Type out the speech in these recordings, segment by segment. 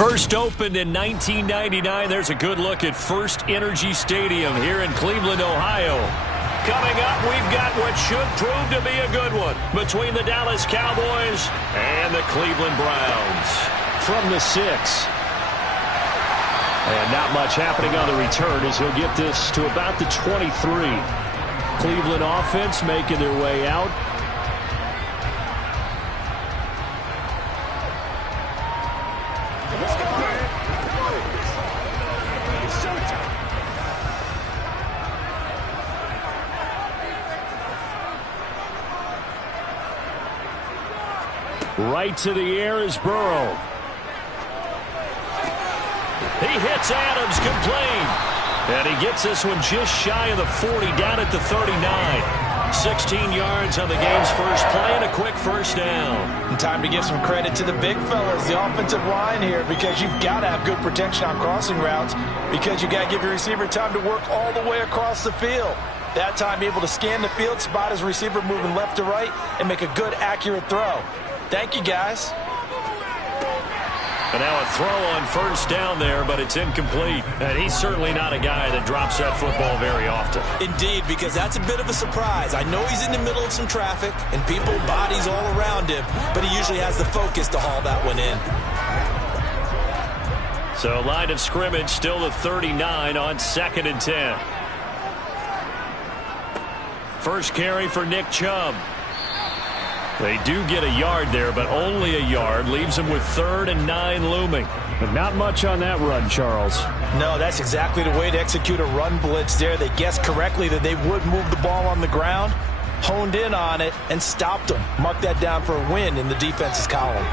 First opened in 1999. There's a good look at First Energy Stadium here in Cleveland, Ohio. Coming up, we've got what should prove to be a good one between the Dallas Cowboys and the Cleveland Browns. From the 6. And not much happening on the return as he'll get this to about the 23. Cleveland offense making their way out. Right to the air is Burrow. He hits Adams complete. And he gets this one just shy of the 40, down at the 39. 16 yards on the game's first play and a quick first down. And time to give some credit to the big fellas, the offensive line here, because you've got to have good protection on crossing routes, because you've got to give your receiver time to work all the way across the field. That time able to scan the field, spot his receiver moving left to right, and make a good, accurate throw. Thank you, guys. And now a throw on first down there, but it's incomplete. And he's certainly not a guy that drops that football very often. Indeed, because that's a bit of a surprise. I know he's in the middle of some traffic and people, bodies all around him, but he usually has the focus to haul that one in. So line of scrimmage still the 39 on 2nd and 10. First carry for Nick Chubb. They do get a yard there, but only a yard. Leaves them with 3rd and 9 looming. But not much on that run, Charles. No, that's exactly the way to execute a run blitz there. They guessed correctly that they would move the ball on the ground, honed in on it, and stopped them. Mark that down for a win in the defense's column.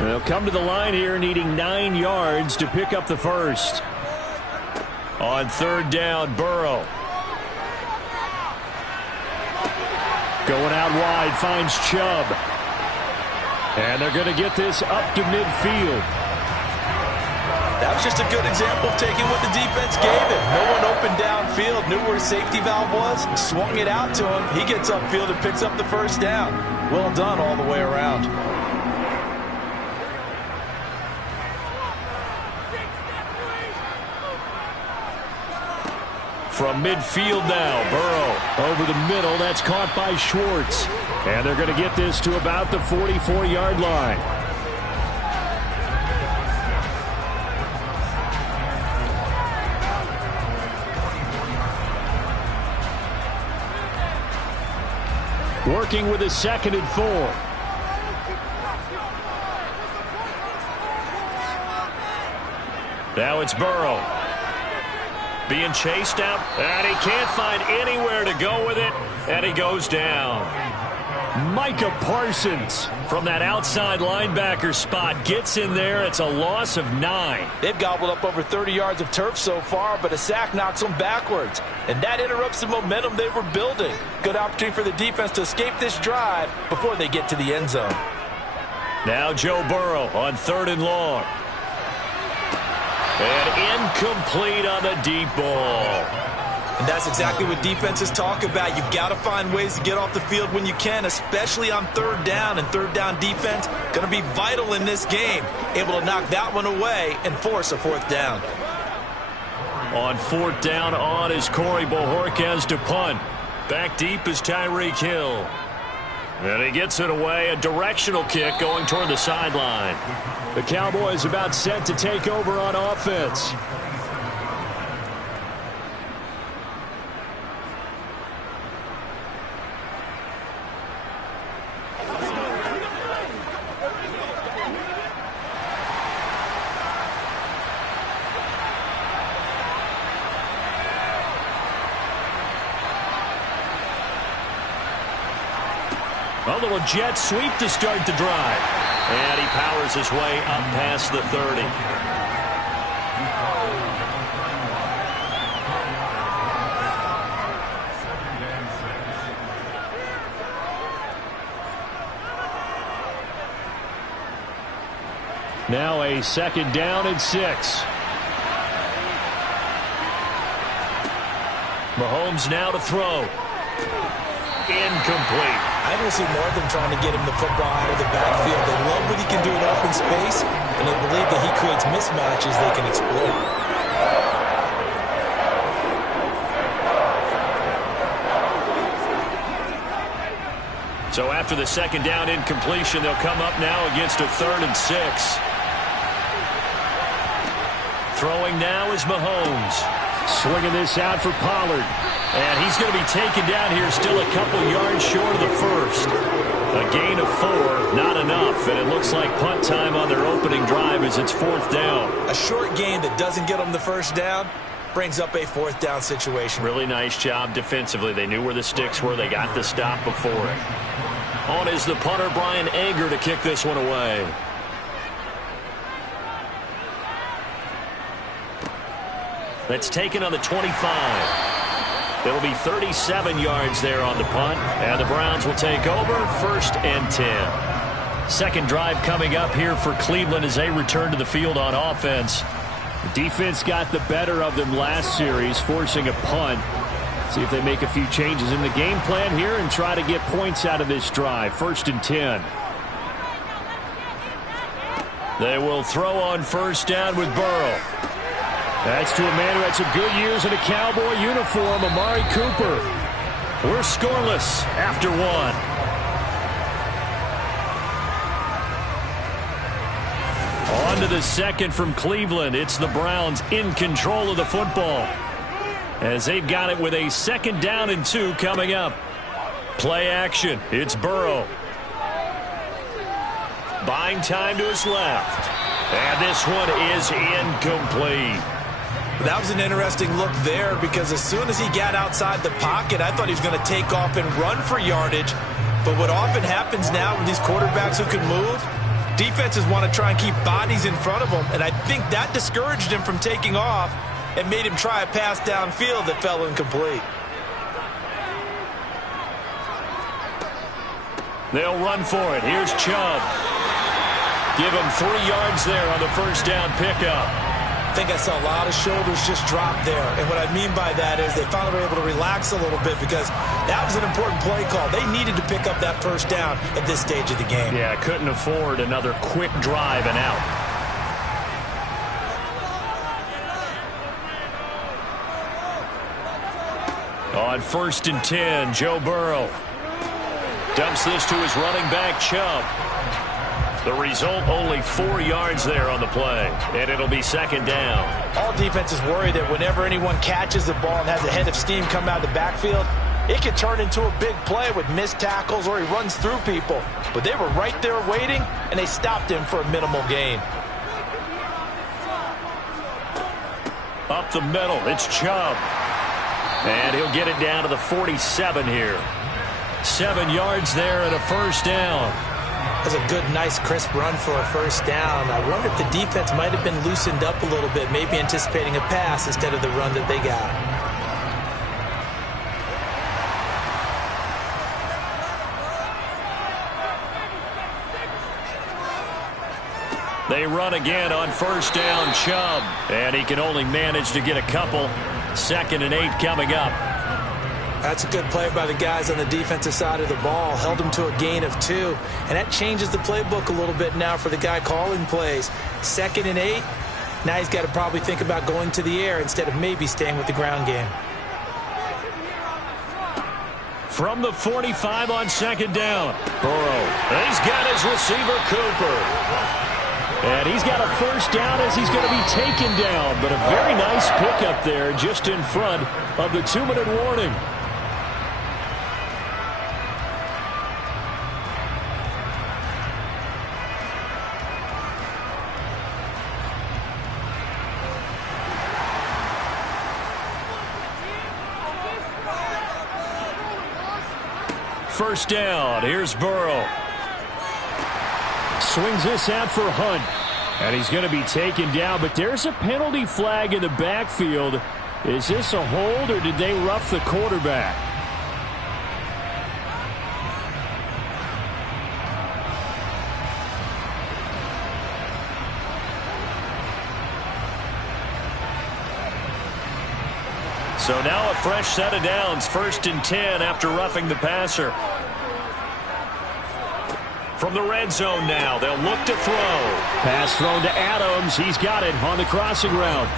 They'll come to the line here needing 9 yards to pick up the first. On 3rd down, Burrow. Going out wide, finds Chubb. And they're going to get this up to midfield. That was just a good example of taking what the defense gave him. No one open downfield, knew where his safety valve was, swung it out to him. He gets upfield and picks up the first down. Well done all the way around. From midfield now, Burrow over the middle. That's caught by Schwartz. And they're going to get this to about the 44-yard line. Working with a 2nd and 4. Now it's Burrow. Being chased out, and he can't find anywhere to go with it, and he goes down. Micah Parsons from that outside linebacker spot gets in there. It's a loss of 9. They've gobbled up over 30 yards of turf so far, but a sack knocks them backwards, and that interrupts the momentum they were building. Good opportunity for the defense to escape this drive before they get to the end zone. Now Joe Burrow on 3rd and long. And incomplete on the deep ball. And that's exactly what defenses talk about. You've got to find ways to get off the field when you can, especially on 3rd down. And 3rd down defense going to be vital in this game. Able to knock that one away and force a 4th down. On 4th down on is Corey Bojorquez to punt. Back deep is Tyreek Hill. And he gets it away, a directional kick going toward the sideline. The Cowboys about set to take over on offense. A little jet sweep to start the drive. And he powers his way up past the 30. Now a 2nd down and 6. Mahomes now to throw. Incomplete. I will see more of them trying to get him the football out of the backfield. They love what he can do in open space, and they believe that he creates mismatches they can exploit. So after the second down incompletion, they'll come up now against a 3rd and 6. Throwing now is Mahomes. Swinging this out for Pollard. And he's going to be taken down here, still a couple yards short of the first. A gain of 4, not enough. And it looks like punt time on their opening drive as it's 4th down. A short gain that doesn't get them the first down brings up a 4th down situation. Really nice job defensively. They knew where the sticks were. They got the stop before it. On is the punter, Brian Anger, to kick this one away. That's taken on the 25. It'll be 37 yards there on the punt, and the Browns will take over 1st and 10. Second drive coming up here for Cleveland as they return to the field on offense. The defense got the better of them last series, forcing a punt. See if they make a few changes in the game plan here and try to get points out of this drive. 1st and 10. They will throw on 1st down with Burrow. That's to a man who had some good years in a Cowboy uniform, Amari Cooper. We're scoreless after 1. On to the second from Cleveland. It's the Browns in control of the football, as they've got it with a 2nd down and 2 coming up. Play action. It's Burrow. Buying time to his left. And this one is incomplete. That was an interesting look there, because as soon as he got outside the pocket, I thought he was going to take off and run for yardage. But what often happens now with these quarterbacks who can move, defenses want to try and keep bodies in front of them, and I think that discouraged him from taking off and made him try a pass downfield that fell incomplete. They'll run for it. Here's Chubb. Give him 3 yards there on the 1st down pickup. I think I saw a lot of shoulders just drop there. And what I mean by that is they finally were able to relax a little bit, because that was an important play call. They needed to pick up that 1st down at this stage of the game. Yeah, couldn't afford another quick drive and out. On 1st and 10, Joe Burrow dumps this to his running back, Chubb. The result, only 4 yards there on the play, and it'll be 2nd down. All defenses worry that whenever anyone catches the ball and has a head of steam come out of the backfield, it can turn into a big play with missed tackles or he runs through people. But they were right there waiting, and they stopped him for a minimal gain. Up the middle, it's Chubb. And he'll get it down to the 47 here. 7 yards there and a 1st down. That's a good, nice, crisp run for a 1st down. I wonder if the defense might have been loosened up a little bit, maybe anticipating a pass instead of the run that they got. They run again on 1st down, Chubb. And he can only manage to get a couple. 2nd and 8 coming up. That's a good play by the guys on the defensive side of the ball. Held them to a gain of 2. And that changes the playbook a little bit now for the guy calling plays. 2nd and 8. Now he's got to probably think about going to the air instead of maybe staying with the ground game. From the 45 on 2nd down, Burrow. He's got his receiver, Cooper. And he's got a 1st down as he's going to be taken down. But a very nice pickup there just in front of the 2-minute warning. First down. Here's Burrow. Swings this out for Hunt. And he's going to be taken down, but there's a penalty flag in the backfield. Is this a hold, or did they rough the quarterback? So now a fresh set of downs, 1st and 10 after roughing the passer. From the red zone now, they'll look to throw. Pass thrown to Adams. He's got it on the crossing route.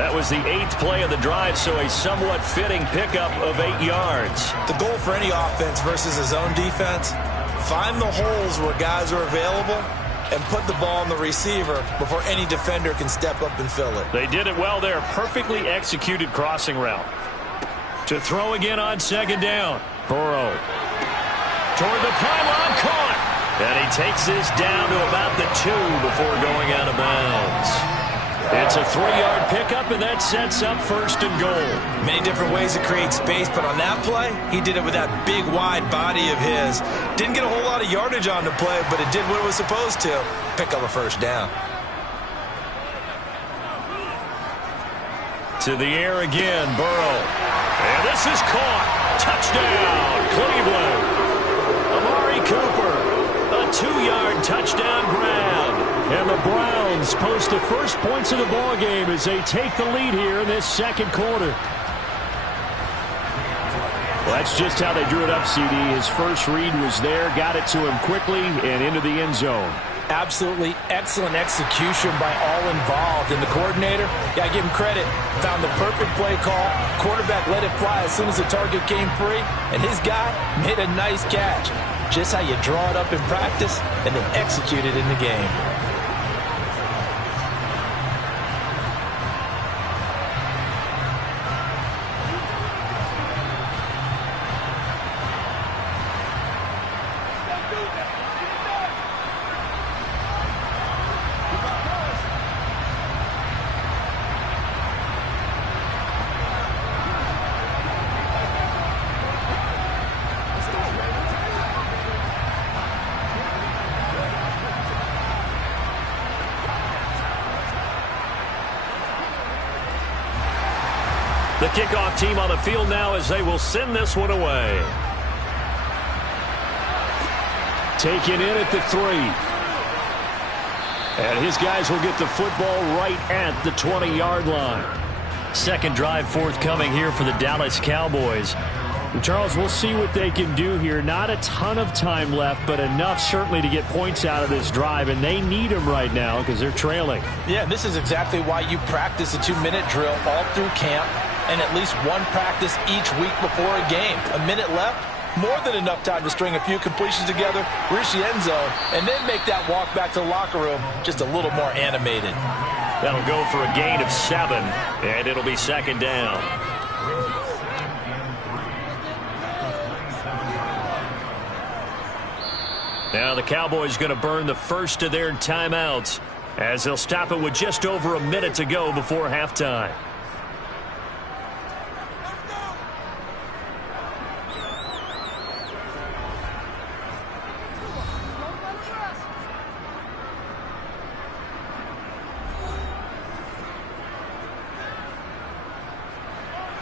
That was the 8th play of the drive, so a somewhat fitting pickup of 8 yards. The goal for any offense versus his own defense, find the holes where guys are available and put the ball on the receiver before any defender can step up and fill it. They did it well there. Perfectly executed crossing route. To throw again on 2nd down. Burrow. Toward the pylon, caught. And he takes this down to about the 2 before going out of bounds. It's a 3-yard pickup, and that sets up 1st and goal. Many different ways to create space, but on that play, he did it with that big, wide body of his. Didn't get a whole lot of yardage on the play, but it did what it was supposed to. Pick up a 1st down. To the air again, Burrow. And this is caught. Touchdown, Cleveland. Amari Cooper, a 2-yard touchdown grab. And the Browns post the first points of the ball game as they take the lead here in this 2nd quarter. Well, that's just how they drew it up, CD. His first read was there, got it to him quickly and into the end zone. Absolutely excellent execution by all involved. And the coordinator, got to give him credit, found the perfect play call. Quarterback let it fly as soon as the target came free, and his guy made a nice catch. Just how you draw it up in practice and then execute it in the game. The kickoff team on the field now as they will send this one away. Taken in at the 3. And his guys will get the football right at the 20-yard line. 2nd drive forthcoming here for the Dallas Cowboys. Charles, we'll see what they can do here. Not a ton of time left, but enough certainly to get points out of this drive, and they need them right now because they're trailing. Yeah, this is exactly why you practice a 2-minute drill all through camp and at least one practice each week before a game. A minute left, more than enough time to string a few completions together, reach the end zone, and then make that walk back to the locker room just a little more animated. That'll go for a gain of 7, and it'll be 2nd down. Now the Cowboys going to burn the first of their timeouts as they'll stop it with just over a minute to go before halftime.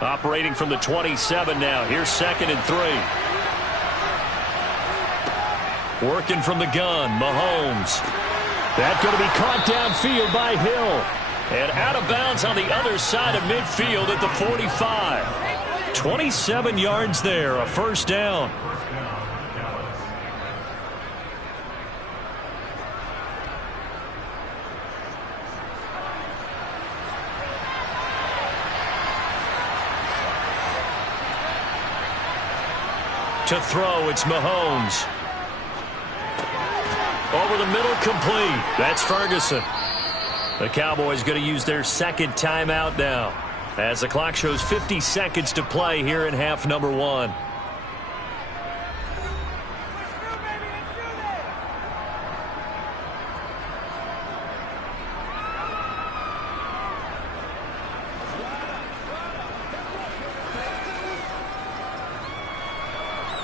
Operating from the 27 now. Here's 2nd and 3. Working from the gun, Mahomes. That's going to be caught downfield by Hill. And out of bounds on the other side of midfield at the 45. 27 yards there, a 1st down. To throw, it's Mahomes. Over the middle, complete. That's Ferguson. The Cowboys going to use their 2nd timeout now as the clock shows 50 seconds to play here in half number 1.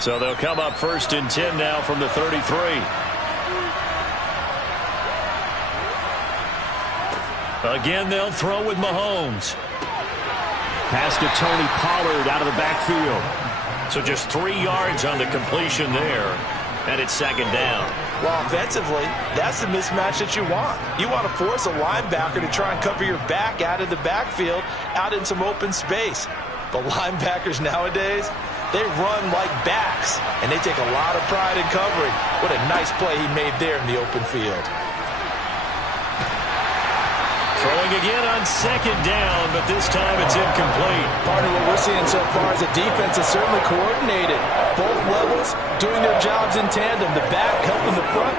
So they'll come up 1st and 10 now from the 33. Again, they'll throw with Mahomes. Pass to Tony Pollard out of the backfield. So just 3 yards on the completion there. And it's 2nd down. Well, offensively, that's the mismatch that you want. You want to force a linebacker to try and cover your back out of the backfield, out in some open space. The linebackers nowadays, they run like backs, and they take a lot of pride in covering. What a nice play he made there in the open field. Throwing again on second down, but this time it's incomplete. Partner, what we're seeing so far is the defense is certainly coordinated. Both levels doing their jobs in tandem. The back helping the front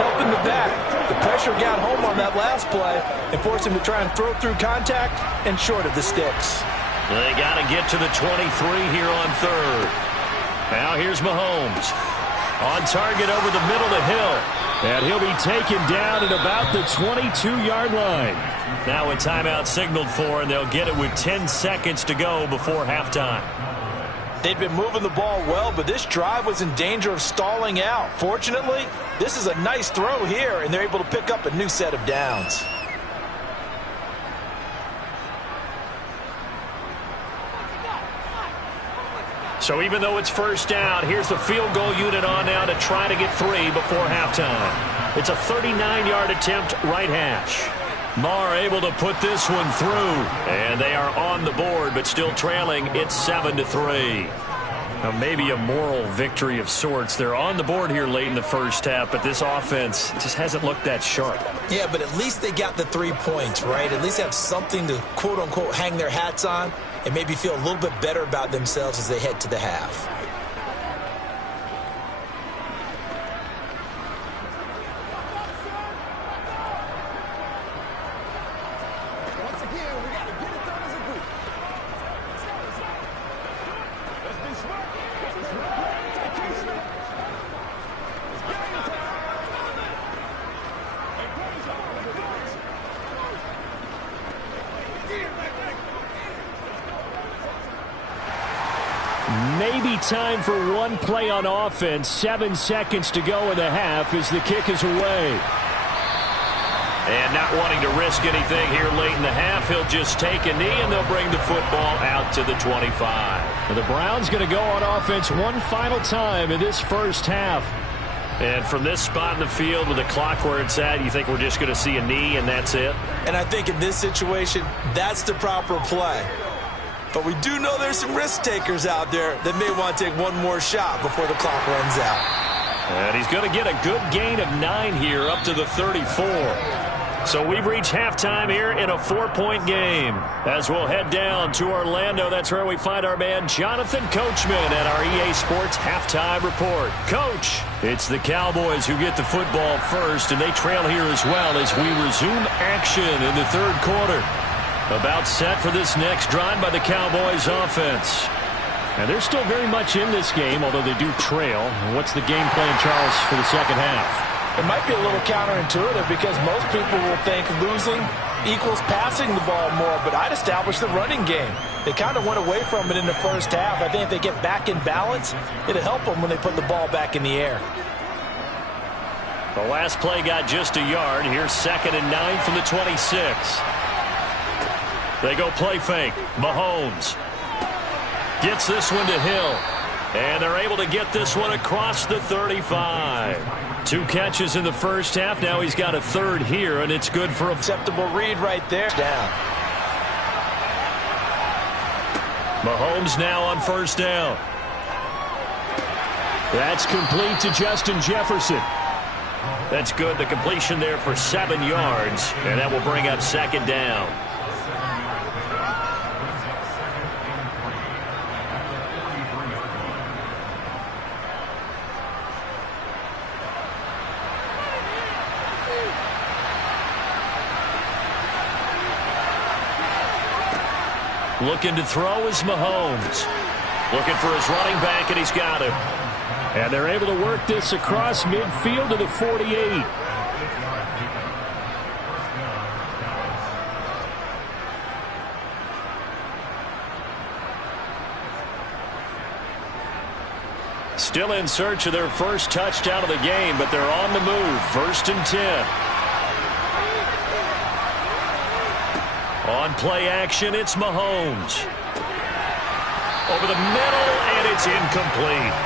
helping the back. The pressure got home on that last play and forced him to try and throw through contact and short of the sticks. They got to get to the 23 here on third. Now here's Mahomes. On target over the middle to Hill. And he'll be taken down at about the 22-yard line. Now a timeout signaled for, and they'll get it with 10 seconds to go before halftime. They'd been moving the ball well, but this drive was in danger of stalling out. Fortunately, this is a nice throw here, and they're able to pick up a new set of downs. So even though it's first down, here's the field goal unit on now to try to get 3 before halftime. It's a 39-yard attempt, right hash. Marr able to put this one through, and they are on the board, but still trailing. It's 7-3. Now maybe a moral victory of sorts. They're on the board here late in the first half, but this offense just hasn't looked that sharp. Yeah, but at least they got the 3 points, right? At least have something to, quote-unquote, hang their hats on and maybe feel a little bit better about themselves as they head to the half. Maybe time for one play on offense. 7 seconds to go in the half as the kick is away. And not wanting to risk anything here late in the half, he'll just take a knee, and they'll bring the football out to the 25. The Browns going to go on offense one final time in this first half. And from this spot in the field with the clock where it's at, you think we're just going to see a knee and that's it? And I think in this situation, that's the proper play. But we do know there's some risk takers out there that may want to take one more shot before the clock runs out. And he's going to get a good gain of 9 here up to the 34. So we've reached halftime here in a 4-point game. As we'll head down to Orlando, that's where we find our man Jonathan Coachman at our EA Sports Halftime Report. Coach, it's the Cowboys who get the football first, and they trail here as well as we resume action in the third quarter. About set for this next drive by the Cowboys offense. And they're still very much in this game, although they do trail. What's the game plan, Charles, for the second half? It might be a little counterintuitive because most people will think losing equals passing the ball more, but I'd establish the running game. They kind of went away from it in the first half. I think if they get back in balance, it'll help them when they put the ball back in the air. The last play got just a yard. Here's 2nd and 9 from the 26. They go play fake. Mahomes gets this one to Hill. And they're able to get this one across the 35. 2 catches in the first half. Now he's got a third here, and it's good for a acceptable read right there. Down. Mahomes now on first down. That's complete to Justin Jefferson. That's good. The completion there for 7 yards, and that will bring up 2nd down. Looking to throw is Mahomes. Looking for his running back, and he's got him. And they're able to work this across midfield to the 48. Still in search of their first touchdown of the game, but they're on the move. 1st and 10. On play action, it's Mahomes. Over the middle, and it's incomplete.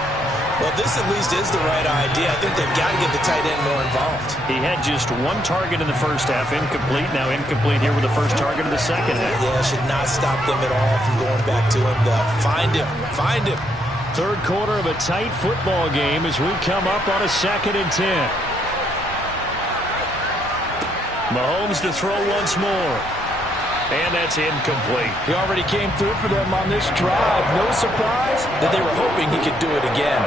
Well, this at least is the right idea. I think they've got to get the tight end more involved. He had just 1 target in the first half, incomplete. Now incomplete here with the first target of the second half. Yeah, should not stop them at all from going back to him. Find him. Find him. Third quarter of a tight football game as we come up on a 2nd and 10. Mahomes to throw once more. And that's incomplete. He already came through for them on this drive. No surprise that they were hoping he could do it again.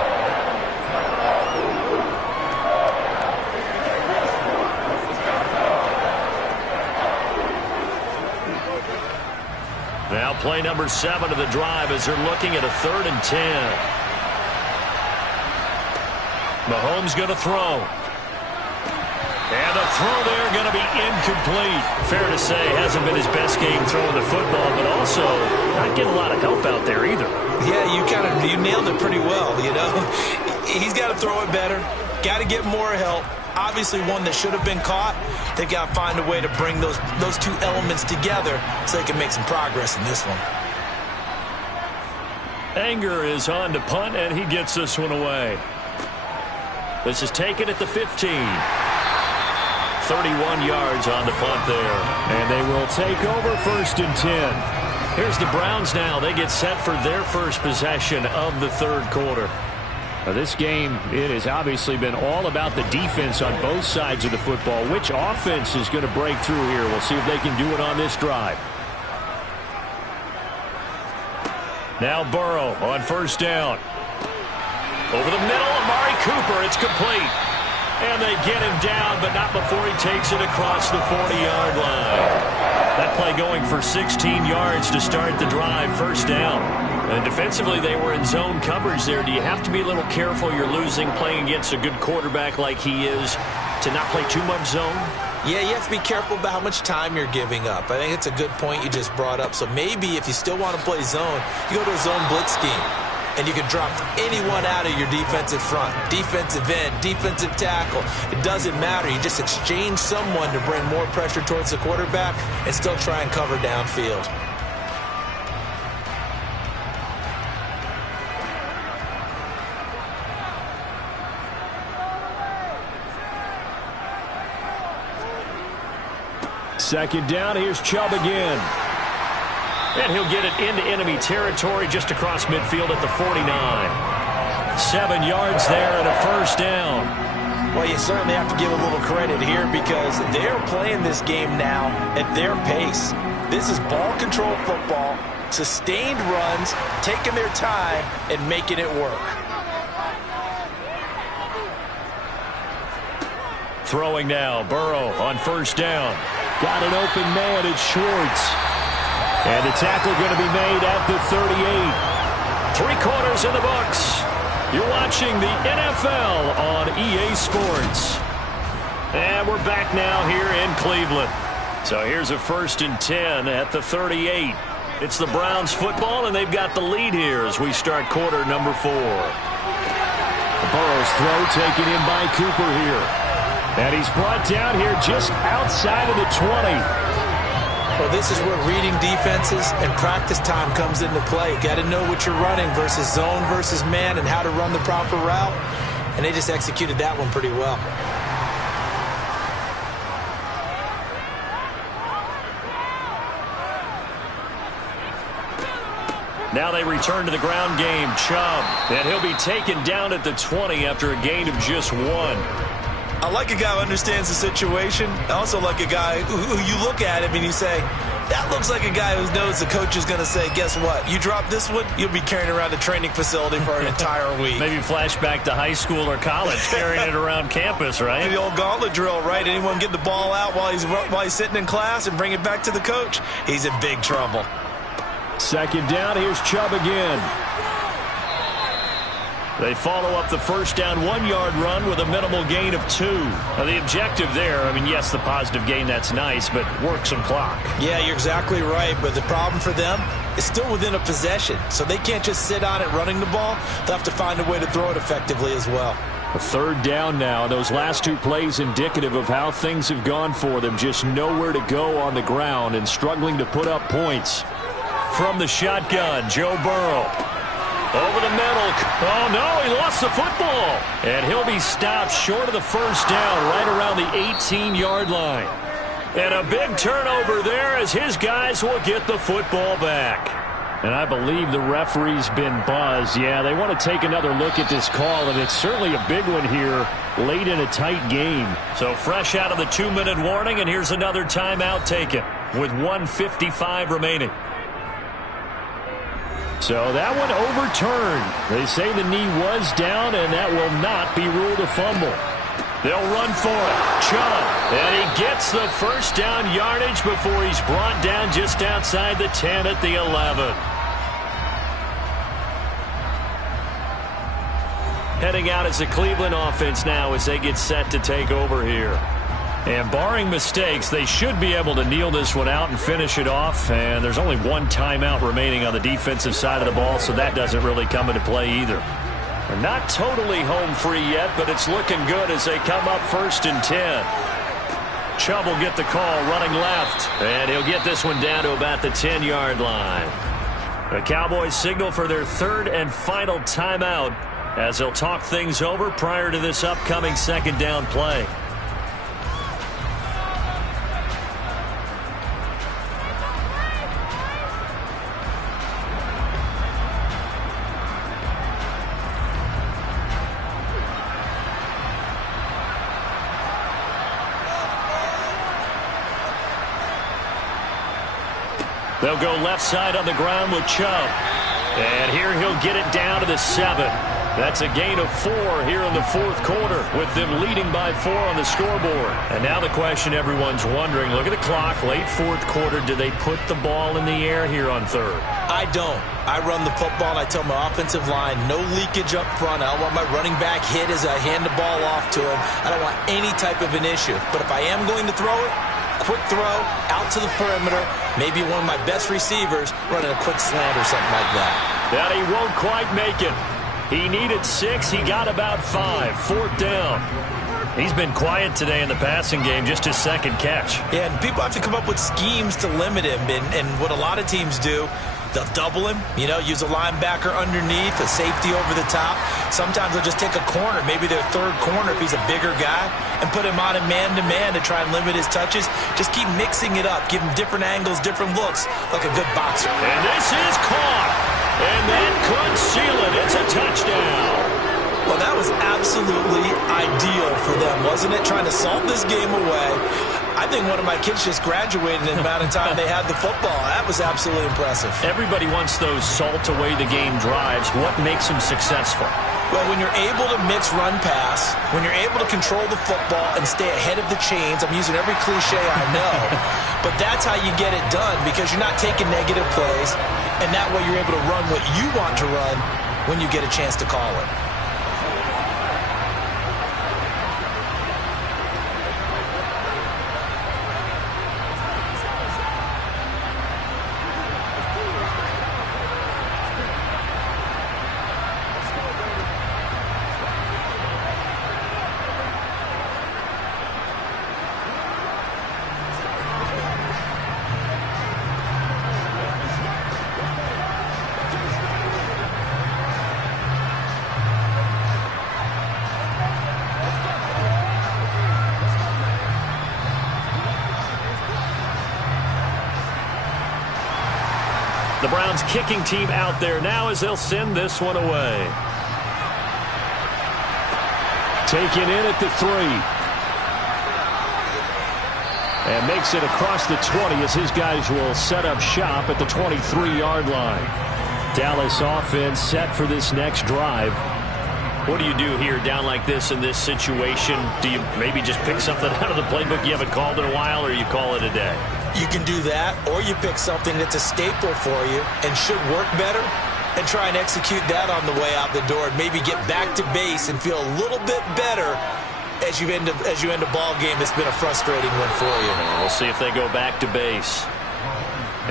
Now play number 7 of the drive as they're looking at a 3rd and 10. Mahomes going to throw. And the throw there going to be incomplete. Fair to say, hasn't been his best game throwing the football, but also not getting a lot of help out there either. Yeah, you nailed it pretty well, you know. He's got to throw it better. Got to get more help. Obviously one that should have been caught. They've got to find a way to bring those two elements together so they can make some progress in this one. Anger is on to punt, and he gets this one away. This is taken at the 15. 31 yards on the punt there. And they will take over 1st and 10. Here's the Browns now. They get set for their first possession of the 3rd quarter. Now this game, it has obviously been all about the defense on both sides of the football. Which offense is going to break through here? We'll see if they can do it on this drive. Now Burrow on 1st down. Over the middle, Amari Cooper. It's complete. And they get him down, but not before he takes it across the 40-yard line. That play going for 16 yards to start the drive. 1st down. And defensively, they were in zone coverage there. Do you have to be a little careful? You're losing playing against a good quarterback like he is to not play too much zone? Yeah, you have to be careful about how much time you're giving up. I think it's a good point you just brought up. So maybe if you still want to play zone, you go to a zone blitz scheme. And you can drop anyone out of your defensive front, defensive end, defensive tackle. It doesn't matter. You just exchange someone to bring more pressure towards the quarterback and still try and cover downfield. Second down, here's Chubb again. And he'll get it into enemy territory just across midfield at the 49. 7 yards there and a 1st down. Well, you certainly have to give a little credit here because they're playing this game now at their pace. This is ball control football, sustained runs, taking their time, and making it work. Throwing now, Burrow on 1st down. Got an open man, it's Schwartz. And the tackle going to be made at the 38. 3 quarters in the books. You're watching the NFL on EA Sports. And we're back now here in Cleveland. So here's a 1st and 10 at the 38. It's the Browns football, and they've got the lead here as we start quarter number 4. Burrow's throw taken in by Cooper here. And he's brought down here just outside of the 20. Well, this is where reading defenses and practice time comes into play. You got to know what you're running versus zone versus man and how to run the proper route. And they just executed that one pretty well. Now they return to the ground game. Chubb. And he'll be taken down at the 20 after a gain of just 1. I like a guy who understands the situation. I also like a guy who you look at him and you say, that looks like a guy who knows the coach is going to say, guess what? You drop this one, you'll be carrying around the training facility for an entire week. Maybe flashback to high school or college, carrying it around campus, right? The old gauntlet drill, right? Anyone get the ball out while he's sitting in class and bring it back to the coach? He's in big trouble. Second down, here's Chubb again. They follow up the 1st down 1-yard run with a minimal gain of 2. Now the objective there, I mean, yes, the positive gain, that's nice, but work some clock. Yeah, you're exactly right, but the problem for them is still within a possession, so they can't just sit on it running the ball. They'll have to find a way to throw it effectively as well. A 3rd down now. Those last 2 plays indicative of how things have gone for them. Just nowhere to go on the ground and struggling to put up points. From the shotgun, Joe Burrow. Over the middle. Oh, no, he lost the football. And he'll be stopped short of the 1st down right around the 18-yard line. And a big turnover there as his guys will get the football back. And I believe the referee's been buzzed. Yeah, they want to take another look at this call, and it's certainly a big one here late in a tight game. So fresh out of the 2-minute warning, and here's another timeout taken with 1:55 remaining. So that one overturned. They say the knee was down, and that will not be ruled a fumble. They'll run for it. Chubb. And he gets the first down yardage before he's brought down just outside the 10 at the 11. Heading out as the Cleveland offense now as they get set to take over here. And barring mistakes, they should be able to kneel this one out and finish it off. And there's only one timeout remaining on the defensive side of the ball, so that doesn't really come into play either. They're not totally home free yet, but it's looking good as they come up 1st and 10. Chubb will get the call running left, and he'll get this one down to about the 10-yard line. The Cowboys signal for their 3rd and final timeout as they'll talk things over prior to this upcoming 2nd down play. They'll go left side on the ground with Chubb. And here he'll get it down to the 7. That's a gain of 4 here in the 4th quarter with them leading by 4 on the scoreboard. And now the question everyone's wondering, look at the clock, late 4th quarter, do they put the ball in the air here on 3rd? I don't. I run the football, and I tell my offensive line, no leakage up front. I don't want my running back hit as I hand the ball off to him. I don't want any type of an issue. But if I am going to throw it, quick throw, out to the perimeter, maybe one of my best receivers running a quick slant or something like that. That he won't quite make it. He needed 6. He got about 5. 4th down. He's been quiet today in the passing game, just his 2nd catch. Yeah, and people have to come up with schemes to limit him. And what a lot of teams do, they'll double him, use a linebacker underneath, a safety over the top. Sometimes they'll just take a corner, maybe their 3rd corner if he's a bigger guy, and put him on a man-to-man to try and limit his touches. Just keep mixing it up, give him different angles, different looks, like a good boxer. And this is caught. And that could seal it. It's a touchdown. Well, that was absolutely ideal for them, wasn't it? Trying to salt this game away. I think one of my kids just graduated in the amount of time they had the football. That was absolutely impressive. Everybody wants those salt-away-the-game drives. What makes them successful? Well, when you're able to mix run-pass, when you're able to control the football and stay ahead of the chains, I'm using every cliche I know, but that's how you get it done because you're not taking negative plays, and that way you're able to run what you want to run when you get a chance to call it. The Browns kicking team out there now as they'll send this one away. Taken in at the 3. And makes it across the 20 as his guys will set up shop at the 23-yard line. Dallas offense set for this next drive. What do you do here down like this in this situation? Do you maybe just pick something out of the playbook you haven't called in a while, or you call it a day? You can do that, or you pick something that's a staple for you and should work better and try and execute that on the way out the door and maybe get back to base and feel a little bit better as you end a ball game that's been a frustrating one for you. We'll see if they go back to base.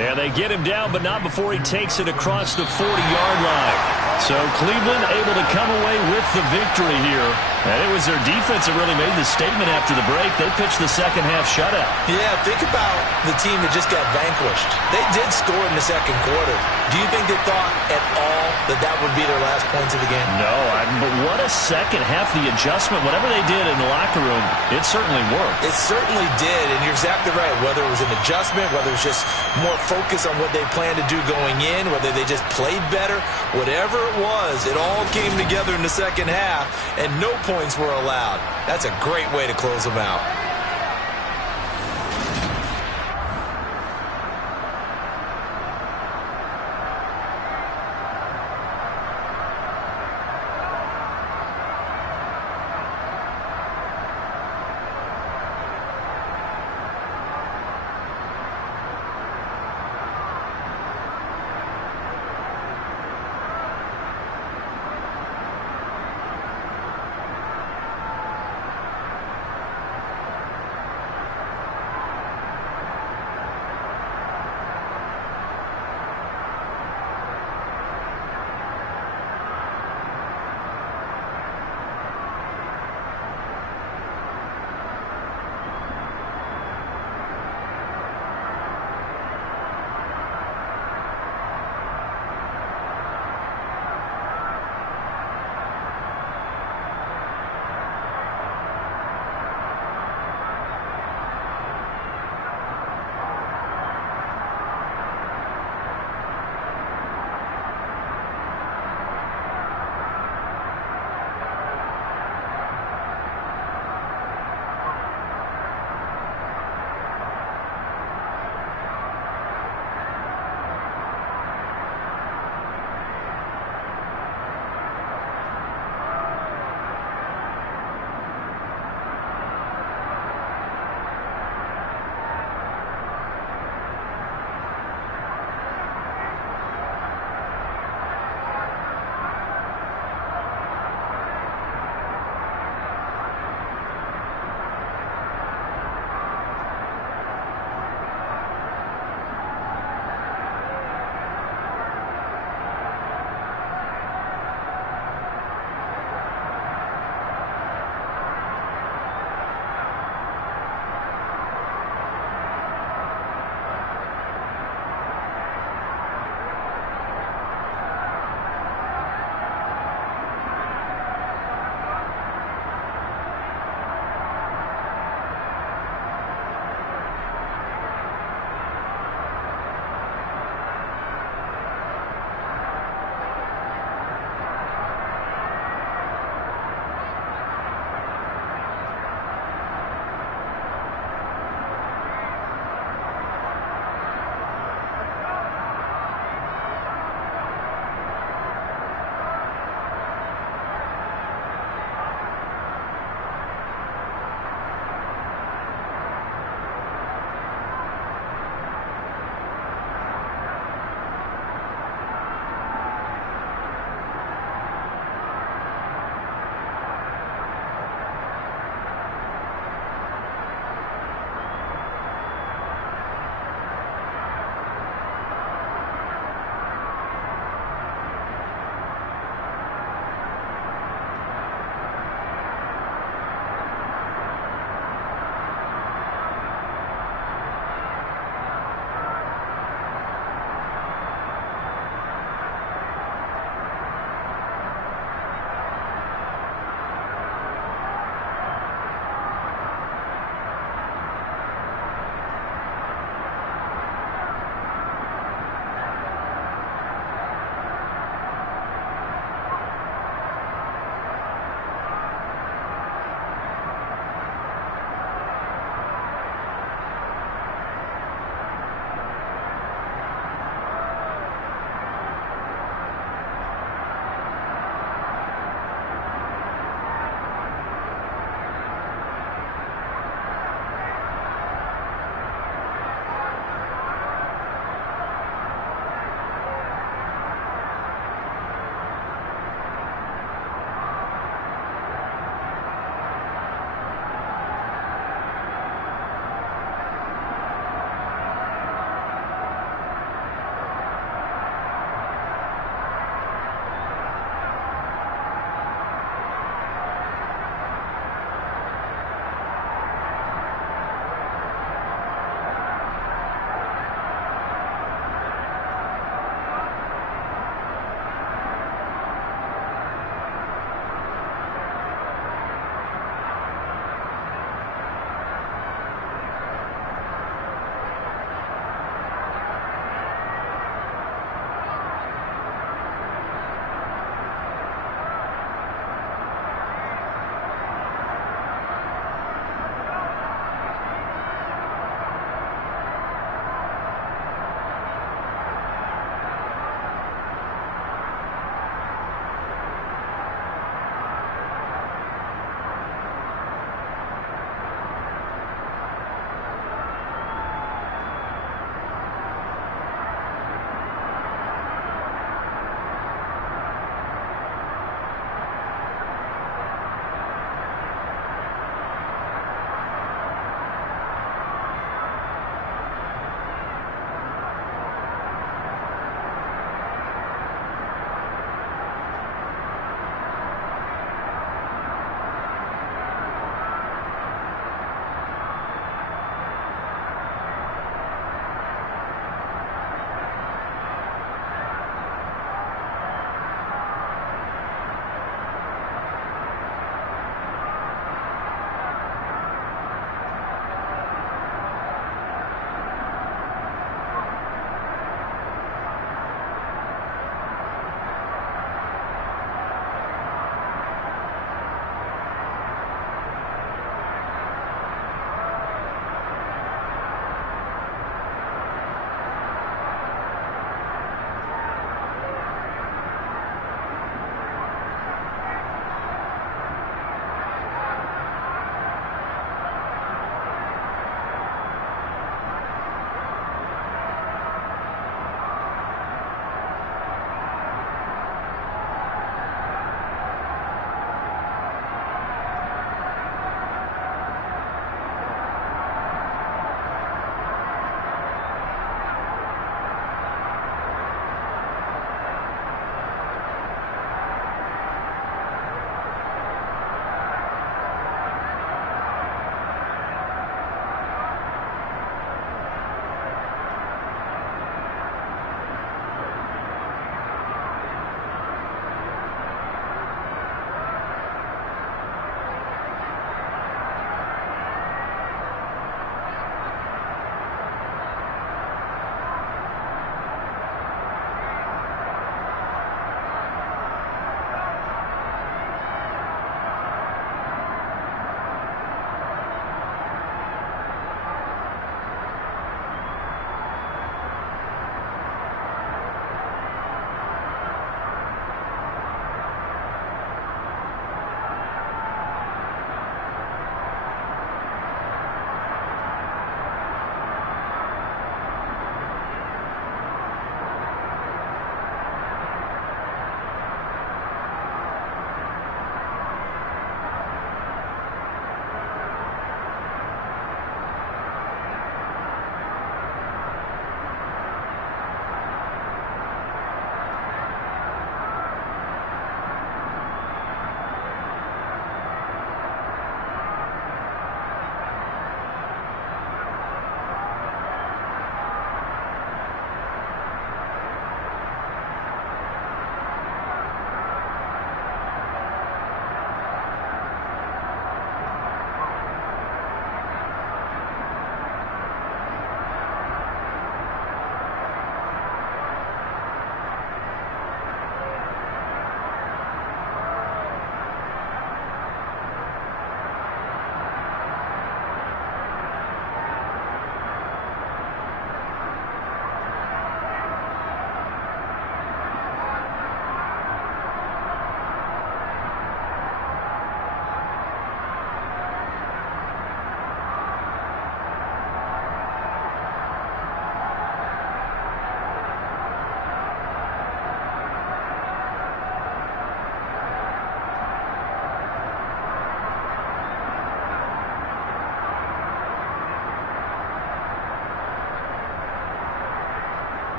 And they get him down, but not before he takes it across the 40-yard line. So Cleveland able to come away with the victory here. And it was their defense that really made the statement after the break. They pitched the second half shutout. Yeah, think about the team that just got vanquished. They did score in the second quarter. Do you think they thought at all that that would be their last points of the game? No, but what a second half. The adjustment, whatever they did in the locker room, it certainly worked. It certainly did, and you're exactly right. Whether it was an adjustment, whether it was just more focus on what they planned to do going in, whether they just played better, whatever it was, it all came together in the second half, and no points were allowed. That's a great way to close them out.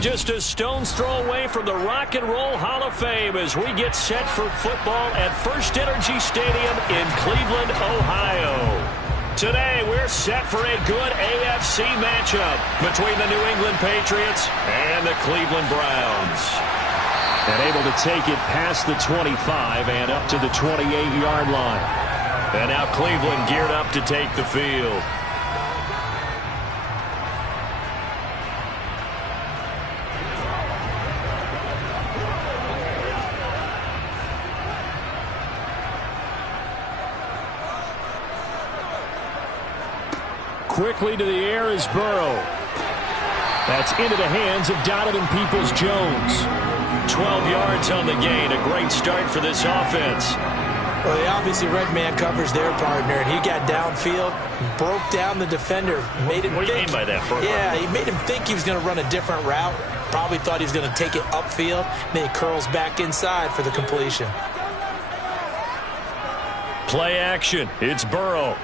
And just a stone's throw away from the Rock and Roll Hall of Fame as we get set for football at First Energy Stadium in Cleveland, Ohio. Today, we're set for a good AFC matchup between the New England Patriots and the Cleveland Browns. And able to take it past the 25 and up to the 28-yard line. And now Cleveland geared up to take the field. Quickly to the air is Burrow. That's into the hands of Donovan Peoples-Jones. 12 yards on the gain. A great start for this offense. Well, they obviously read man coverage their partner, and he got downfield, broke down the defender, made him What do you think. mean by that, Burrow? Yeah, he made him think he was going to run a different route. Probably thought he was going to take it upfield. Then he curls back inside for the completion. Play action. It's Burrow.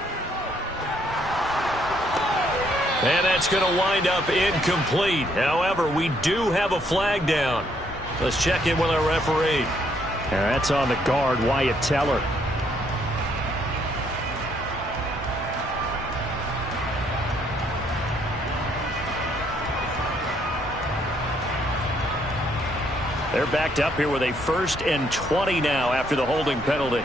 And that's going to wind up incomplete. However, we do have a flag down. Let's check in with our referee. And that's on the guard, Wyatt Teller. They're backed up here with a 1st and 20 now after the holding penalty.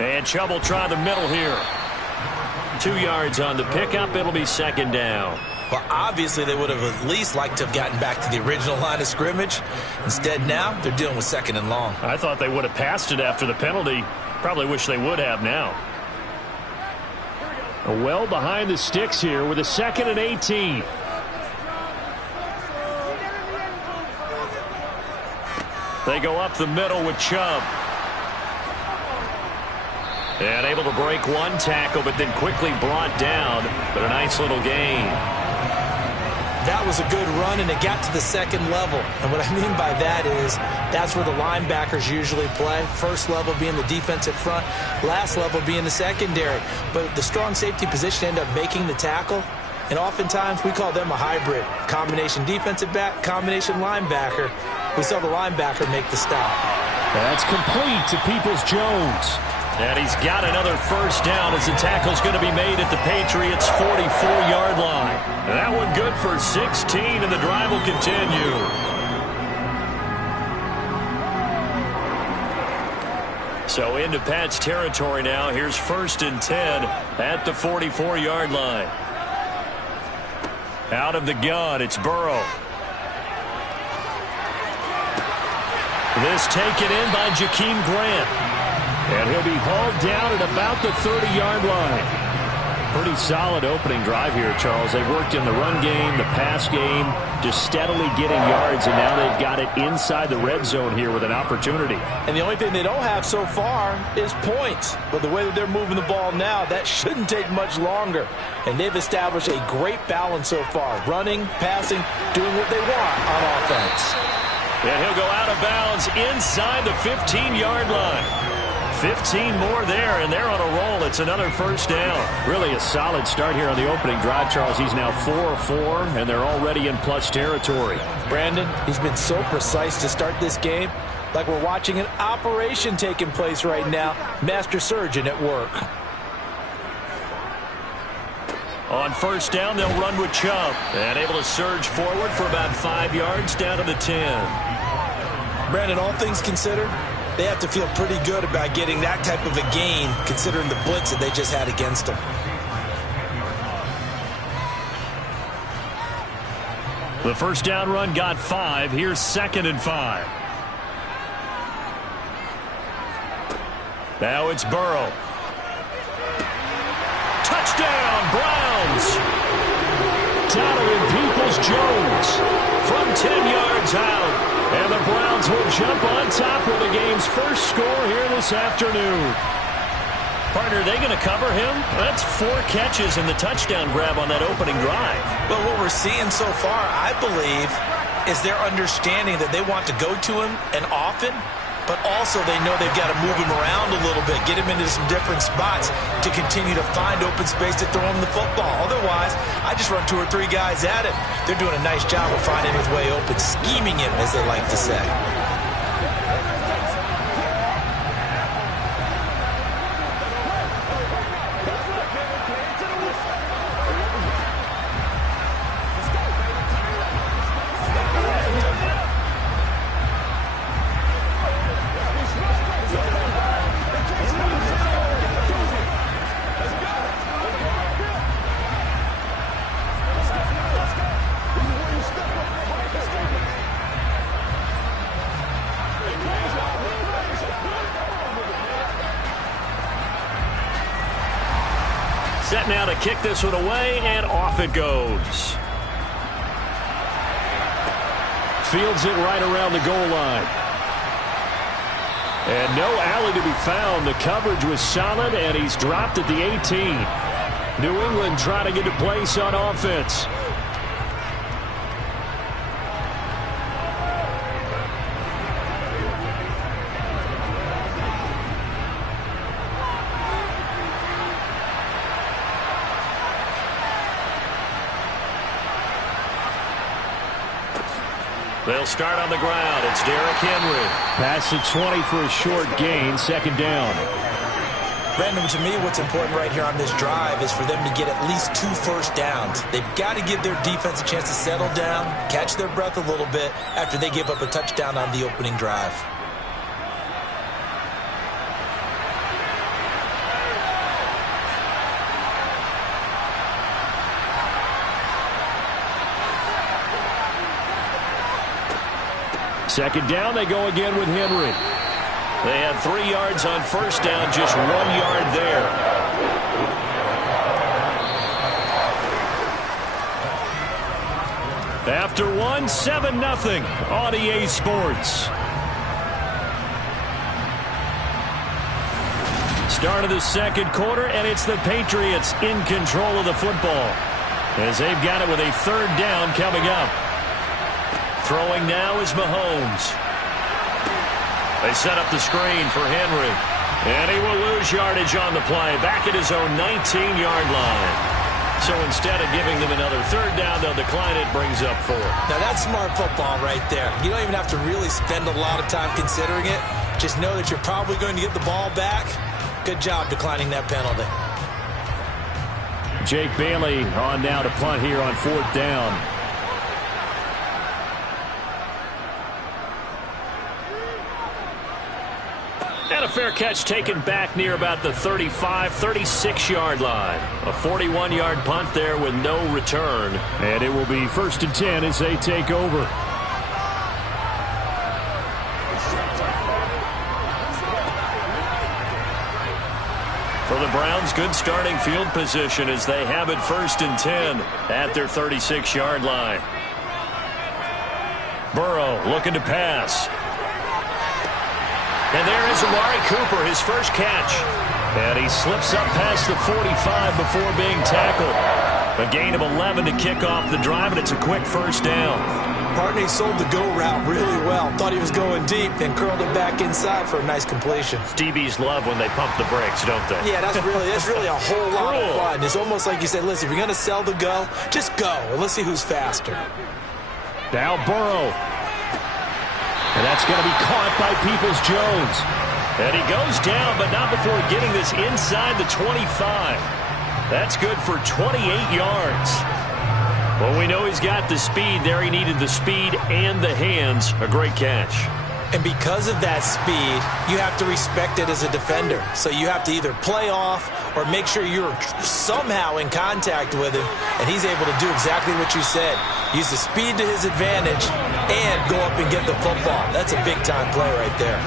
And Chubb will try the middle here. 2 yards on the pickup. It'll be 2nd down. Well, obviously they would have at least liked to have gotten back to the original line of scrimmage. Instead now they're dealing with 2nd and long. I thought they would have passed it after the penalty. Probably wish they would have now. Well behind the sticks here with a 2nd and 18. They go up the middle with Chubb. And able to break one tackle, but then quickly brought down. But a nice little gain. That was a good run, and it got to the 2nd level. And what I mean by that is that's where the linebackers usually play. First level being the defensive front, last level being the secondary. But the strong safety position ended up making the tackle. And oftentimes we call them a hybrid. Combination defensive back, combination linebacker. We saw the linebacker make the stop. That's complete to Peoples-Jones. And he's got another 1st down as the tackle's going to be made at the Patriots' 44-yard line. And that one good for 16, and the drive will continue. So into Pat's territory now. Here's 1st and 10 at the 44-yard line. Out of the gun, it's Burrow. This taken in by Jakeem Grant. And he'll be hauled down at about the 30-yard line. Pretty solid opening drive here, Charles. They've worked in the run game, the pass game, just steadily getting yards, and now they've got it inside the red zone here with an opportunity. And the only thing they don't have so far is points. But the way that they're moving the ball now, that shouldn't take much longer. And they've established a great balance so far. Running, passing, doing what they want on offense. And he'll go out of bounds inside the 15-yard line. 15 more there, and they're on a roll. It's another 1st down. Really a solid start here on the opening drive, Charles. He's now 4-4, and they're already in plus territory. Brandon, he's been so precise to start this game, like we're watching an operation taking place right now. Master surgeon at work. On 1st down, they'll run with Chubb. And able to surge forward for about 5 yards down to the 10. Brandon, all things considered, they have to feel pretty good about getting that type of a gain, considering the blitz that they just had against them. The 1st down run got 5. Here's 2nd and 5. Now it's Burrow. Touchdown, Browns! Donovan Peoples-Jones from 10 yards out. And the Browns will jump on top with the game's first score here this afternoon. Partner, are they going to cover him? That's 4 catches and the touchdown grab on that opening drive. Well, what we're seeing so far, I believe, is their understanding that they want to go to him and often but also they know they've got to move him around a little bit, get him into some different spots to continue to find open space to throw him the football. Otherwise, I just run 2 or 3 guys at him. They're doing a nice job of finding his way open, scheming him, as they like to say. Set now to kick this one away, and off it goes. Fields it right around the goal line. And no alley to be found. The coverage was solid, and he's dropped at the 18. New England trying to get a place on offense. They'll start on the ground. It's Derrick Henry. Pass to 20 for a short gain. Second down. Brandon, to me, what's important right here on this drive is for them to get at least 2 first downs. They've got to give their defense a chance to settle down, catch their breath a little bit after they give up a touchdown on the opening drive. Second down, they go again with Henry. They had 3 yards on first down, just 1 yard there. After 1, 7-0 on EA Sports. Start of the second quarter, and it's the Patriots in control of the football, as they've got it with a 3rd down coming up. Throwing now is Mahomes. They set up the screen for Henry. And he will lose yardage on the play. Back at his own 19-yard line. So instead of giving them another 3rd down, they'll decline it, brings up 4. Now that's smart football right there. You don't even have to really spend a lot of time considering it. Just know that you're probably going to get the ball back. Good job declining that penalty. Jake Bailey on now to punt here on 4th down. And a fair catch taken back near about the 35, 36-yard line. A 41-yard punt there with no return. And it will be 1st and 10 as they take over. For the Browns, good starting field position as they have it 1st and 10 at their 36-yard line. Burrow looking to pass. And there is Amari Cooper, his first catch. And he slips up past the 45 before being tackled. A gain of 11 to kick off the drive, and it's a quick 1st down. Partney sold the go route really well. Thought he was going deep, then curled it back inside for a nice completion. DBs love when they pump the brakes, don't they? Yeah, that's really a whole lot of fun. It's almost like you said, listen, if you're going to sell the go, just go, and let's see who's faster. Now Burrow. And that's going to be caught by Peoples-Jones. And he goes down, but not before getting this inside the 25. That's good for 28 yards. Well, we know he's got the speed there. He needed the speed and the hands. A great catch. And because of that speed, you have to respect it as a defender. So you have to either play off or make sure you're somehow in contact with him. And he's able to do exactly what you said. Use the speed to his advantage and go up and get the football. That's a big-time play right there.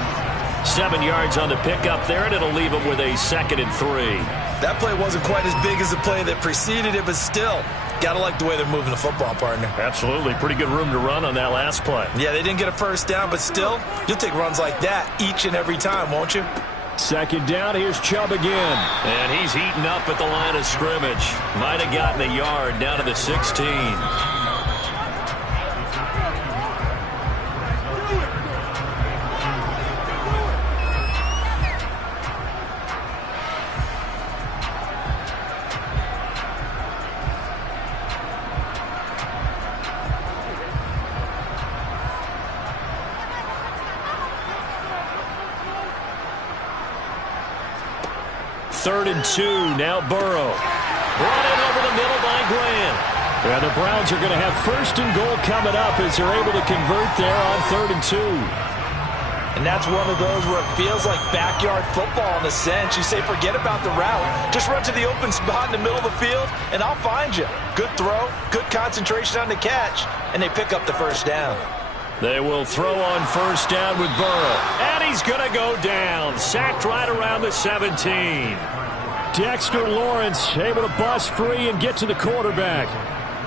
7 yards on the pickup there, and it'll leave him with a 2nd and 3. That play wasn't quite as big as the play that preceded it, but still, got to like the way they're moving the football, partner. Absolutely. Pretty good room to run on that last play. Yeah, they didn't get a 1st down, but still, you'll take runs like that each and every time, won't you? 2nd down, here's Chubb again. And he's heating up at the line of scrimmage. Might have gotten a yard down to the 16. 3rd and 2. Now Burrow. Brought in over the middle by Grant. Yeah, the Browns are going to have 1st and goal coming up as they're able to convert there on 3rd and 2. And that's one of those where it feels like backyard football in a sense. You say, forget about the route. Just run to the open spot in the middle of the field, and I'll find you. Good throw, good concentration on the catch, and they pick up the 1st down. They will throw on 1st down with Burrow. And he's going to go down. Sacked right around the 17. Dexter Lawrence able to bust free and get to the quarterback.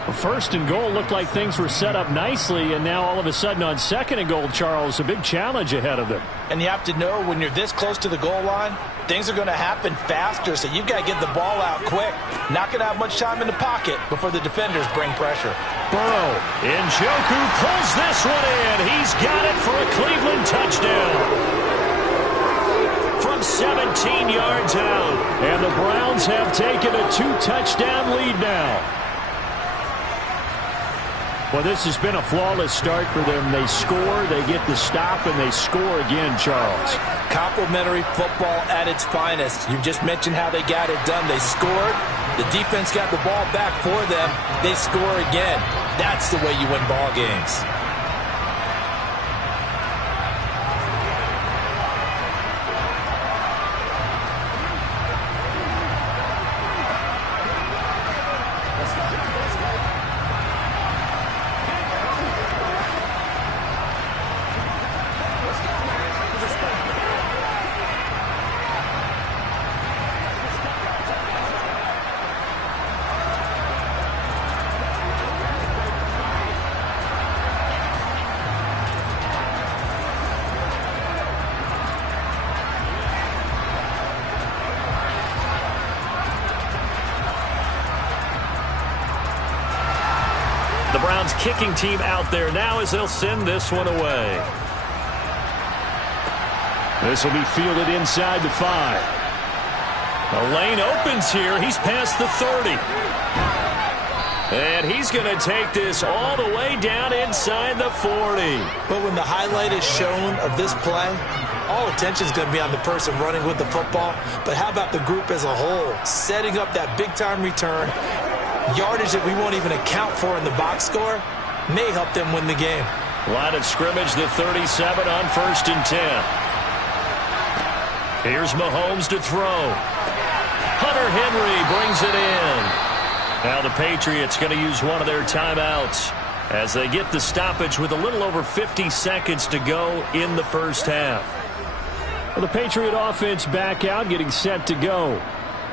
1st and goal looked like things were set up nicely, and now all of a sudden on 2nd and goal, Charles, a big challenge ahead of them. And you have to know when you're this close to the goal line, things are going to happen faster, so you've got to get the ball out quick. Not going to have much time in the pocket before the defenders bring pressure. Burrow, Njoku pulls this one in. He's got it for a Cleveland touchdown. From 17 yards out. And the Browns have taken a 2-touchdown lead now. Well, this has been a flawless start for them. They score, they get the stop, and they score again, Charles. Complimentary football at its finest. You just mentioned how they got it done. They scored. The defense got the ball back for them. They score again. That's the way you win ball games. The Browns kicking team out there now as they'll send this one away. This will be fielded inside the 5. The lane opens here. He's past the 30. And he's going to take this all the way down inside the 40. But when the highlight is shown of this play, all attention is going to be on the person running with the football. But how about the group as a whole? Setting up that big-time return, yardage that we won't even account for in the box score, may help them win the game. Line of scrimmage, the 37 on 1st and 10. Here's Mahomes to throw. Hunter Henry brings it in. Now the Patriots going to use one of their timeouts as they get the stoppage with a little over 50 seconds to go in the 1st half. Well, the Patriot offense back out, getting set to go.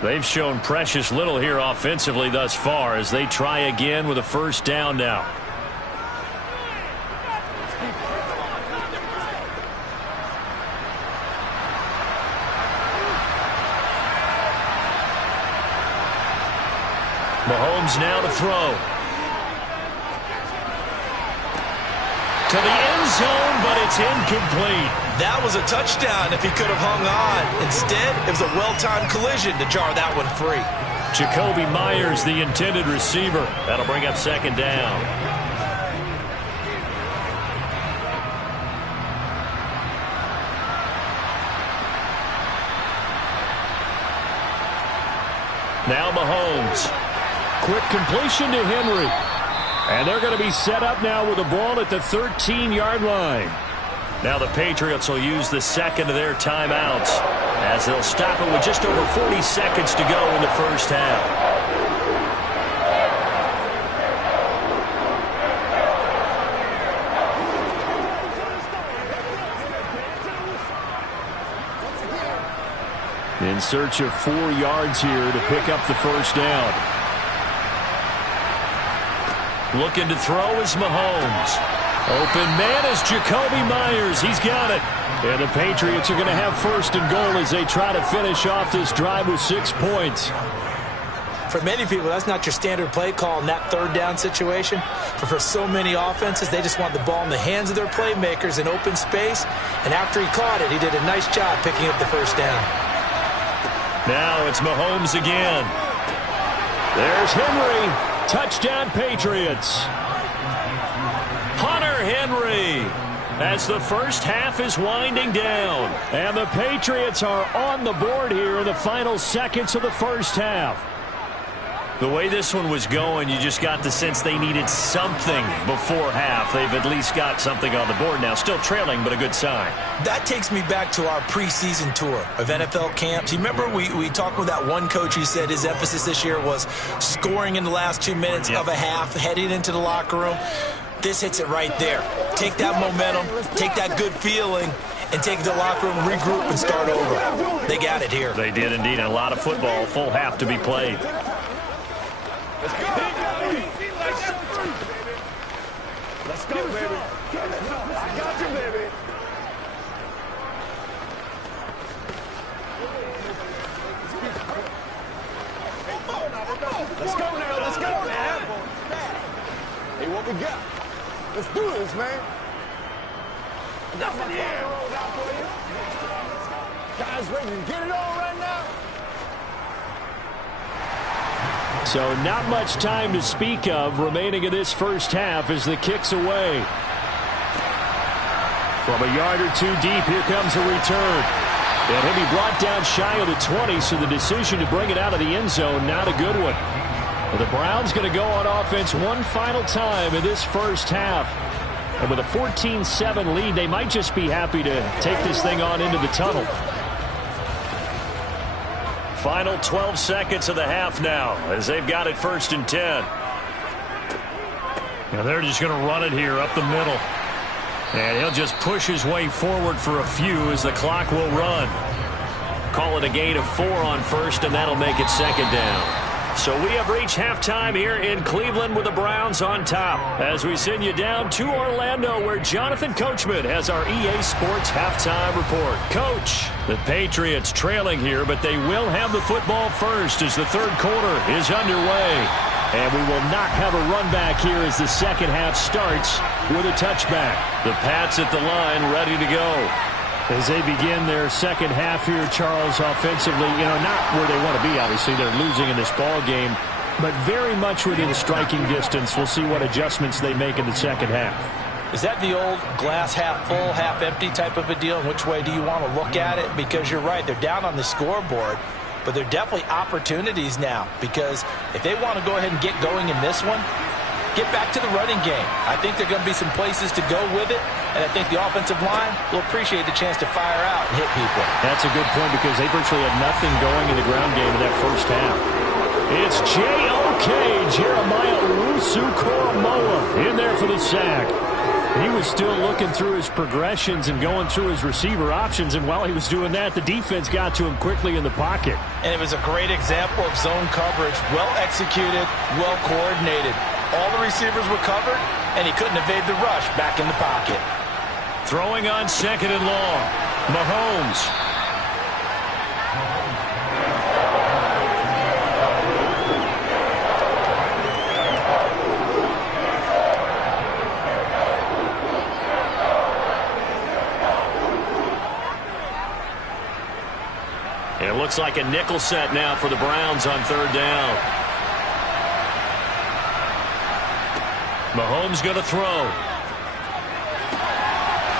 They've shown precious little here offensively thus far as they try again with a 1st down now. Mahomes now to throw. To the end zone, but it's incomplete. That was a touchdown if he could have hung on. Instead, it was a well-timed collision to jar that one free. Jacoby Myers, the intended receiver. That'll bring up 2nd down. Now Mahomes. Quick completion to Henry. And they're going to be set up now with the ball at the 13-yard line. Now the Patriots will use the 2nd of their timeouts as they'll stop it with just over 40 seconds to go in the 1st half. In search of 4 yards here to pick up the 1st down. Looking to throw is Mahomes. Open man is Jacoby Myers. He's got it. And the Patriots are going to have 1st and goal as they try to finish off this drive with 6 points. For many people, that's not your standard play call in that 3rd down situation. But for so many offenses, they just want the ball in the hands of their playmakers in open space. And after he caught it, he did a nice job picking up the 1st down. Now it's Mahomes again. There's Henry. Touchdown Patriots. Hunter Henry. as the first half is winding down. And the Patriots are on the board here in the final seconds of the first half. The way this one was going, you just got the sense they needed something before half. They've at least got something on the board now. Still trailing, but a good sign. That takes me back to our preseason tour of NFL camps. You remember we talked with that one coach who said his emphasis this year was scoring in the last 2 minutes of a half, heading into the locker room. This hits it right there. Take that momentum, take that good feeling, and take it to the locker room, regroup, and start over. They got it here. They did indeed. And a lot of football, full half to be played. Let's go, baby. Let's go, baby. I got you, baby. Let's go now. Let's go, man. Hey, what we got? Let's do this, man. Nothing here. Guys ready to get it on right now? So not much time to speak of remaining in this first half as the kick's away. From a yard or two deep, here comes a return. And he'll be brought down shy of the 20, so the decision to bring it out of the end zone, not a good one. Well, the Browns going to go on offense one final time in this first half. And with a 14-7 lead, they might just be happy to take this thing on into the tunnel. Final 12 seconds of the half now as they've got it 1st and 10. Now they're just going to run it here up the middle. And he'll just push his way forward for a few as the clock will run. Call it a gain of 4 on 1st, and that'll make it 2nd down. So we have reached halftime here in Cleveland with the Browns on top. As we send you down to Orlando, where Jonathan Coachman has our EA Sports halftime report. Coach, the Patriots trailing here, but they will have the football first as the 3rd quarter is underway. And we will not have a run back here as the second half starts with a touchback. The Pats at the line ready to go. As they begin their second half here, Charles, offensively, not where they want to be, obviously. They're losing in this ball game, but very much within striking distance. We'll see what adjustments they make in the second half. Is that the old glass half full, half empty type of a deal? And which way do you want to look at it? Because you're right, they're down on the scoreboard, but they're definitely opportunities now. Because if they want to go ahead and get going in this one, get back to the running game. I think there are going to be some places to go with it, and I think the offensive line will appreciate the chance to fire out and hit people. That's a good point because they virtually had nothing going in the ground game in that first half. It's J.O.K. Jeremiah Owusu-Koramoah in there for the sack. He was still looking through his progressions and going through his receiver options, and while he was doing that, the defense got to him quickly in the pocket. And it was a great example of zone coverage, well executed, well coordinated. All the receivers were covered, and he couldn't evade the rush back in the pocket. Throwing on 2nd and long. Mahomes. It looks like a nickel set now for the Browns on 3rd down. Mahomes going to throw.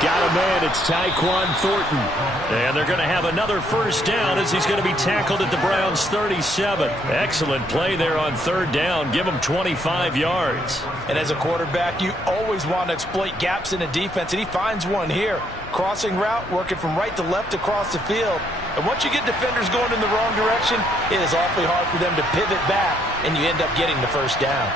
Got a man. It's Tyquan Thornton. And they're going to have another first down as he's going to be tackled at the Browns' 37. Excellent play there on 3rd down. Give him 25 yards. And as a quarterback, you always want to exploit gaps in a defense, and he finds one here. Crossing route, working from right to left across the field. And once you get defenders going in the wrong direction, it is awfully hard for them to pivot back, and you end up getting the first down.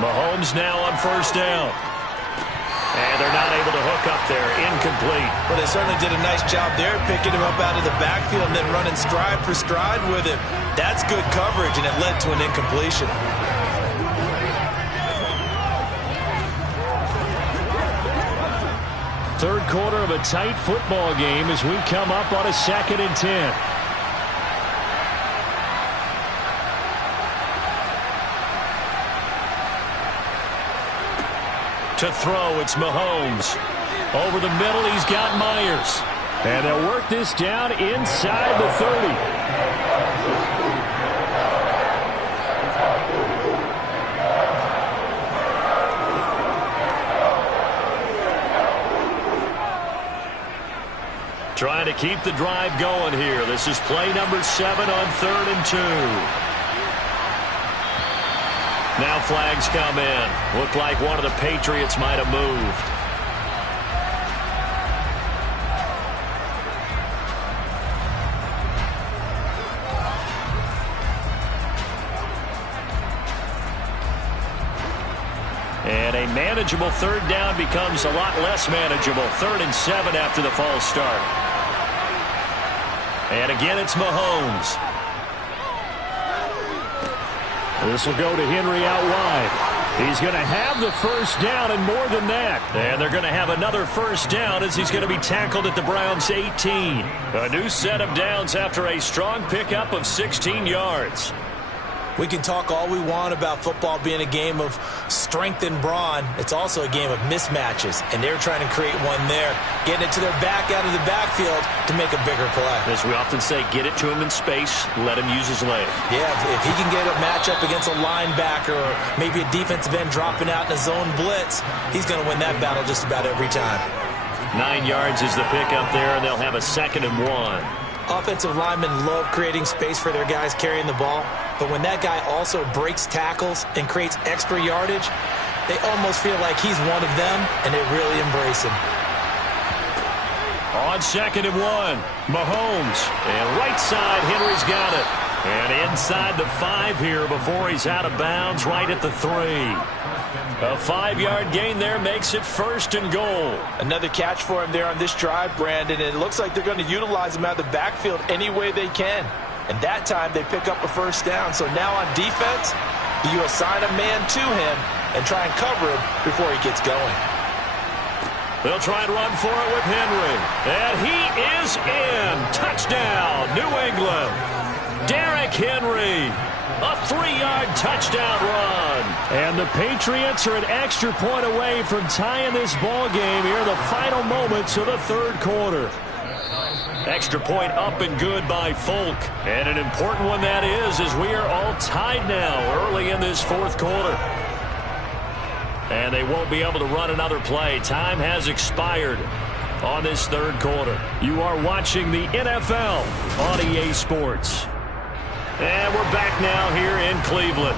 Mahomes now on 1st down. And they're not able to hook up there. Incomplete. But they certainly did a nice job there, picking him up out of the backfield and then running stride for stride with him. That's good coverage, and it led to an incompletion. Third quarter of a tight football game as we come up on a 2nd and 10. To throw, it's Mahomes. Over the middle, he's got Myers. And they'll work this down inside the 30. Trying to keep the drive going here. This is play number 7 on 3rd and 2. Now flags come in. Looked like one of the Patriots might have moved. And a manageable 3rd down becomes a lot less manageable. 3rd and 7 after the false start. And again, it's Mahomes. This will go to Henry out wide. He's going to have the first down and more than that. And they're going to have another first down as he's going to be tackled at the Browns' 18. A new set of downs after a strong pickup of 16 yards. We can talk all we want about football being a game of strength and brawn. It's also a game of mismatches, and they're trying to create one there, getting it to their back out of the backfield to make a bigger play. As we often say, get it to him in space, let him use his leg. Yeah, if he can get a matchup against a linebacker or maybe a defensive end dropping out in a zone blitz, he's going to win that battle just about every time. 9 yards is the pickup there, and they'll have a 2nd and 1. Offensive linemen love creating space for their guys carrying the ball, but when that guy also breaks tackles and creates extra yardage, they almost feel like he's one of them, and they really embrace him. On 2nd and 1, Mahomes. And right side, Henry's got it. And inside the 5 here before he's out of bounds, right at the 3. A 5-yard gain there makes it 1st and goal. Another catch for him there on this drive, Brandon, and it looks like they're going to utilize him out of the backfield any way they can. And that time they pick up a first down. So now on defense, you assign a man to him and try and cover him before he gets going. They'll try and run for it with Henry. And he is in. Touchdown, New England. Derrick Henry. A 3-yard touchdown run. And the Patriots are an extra point away from tying this ball game here in the final moments of the 3rd quarter. Extra point up and good by Folk. And an important one that is, as we are all tied now early in this 4th quarter. And they won't be able to run another play. Time has expired on this 3rd quarter. You are watching the NFL on EA Sports. And we're back now here in Cleveland.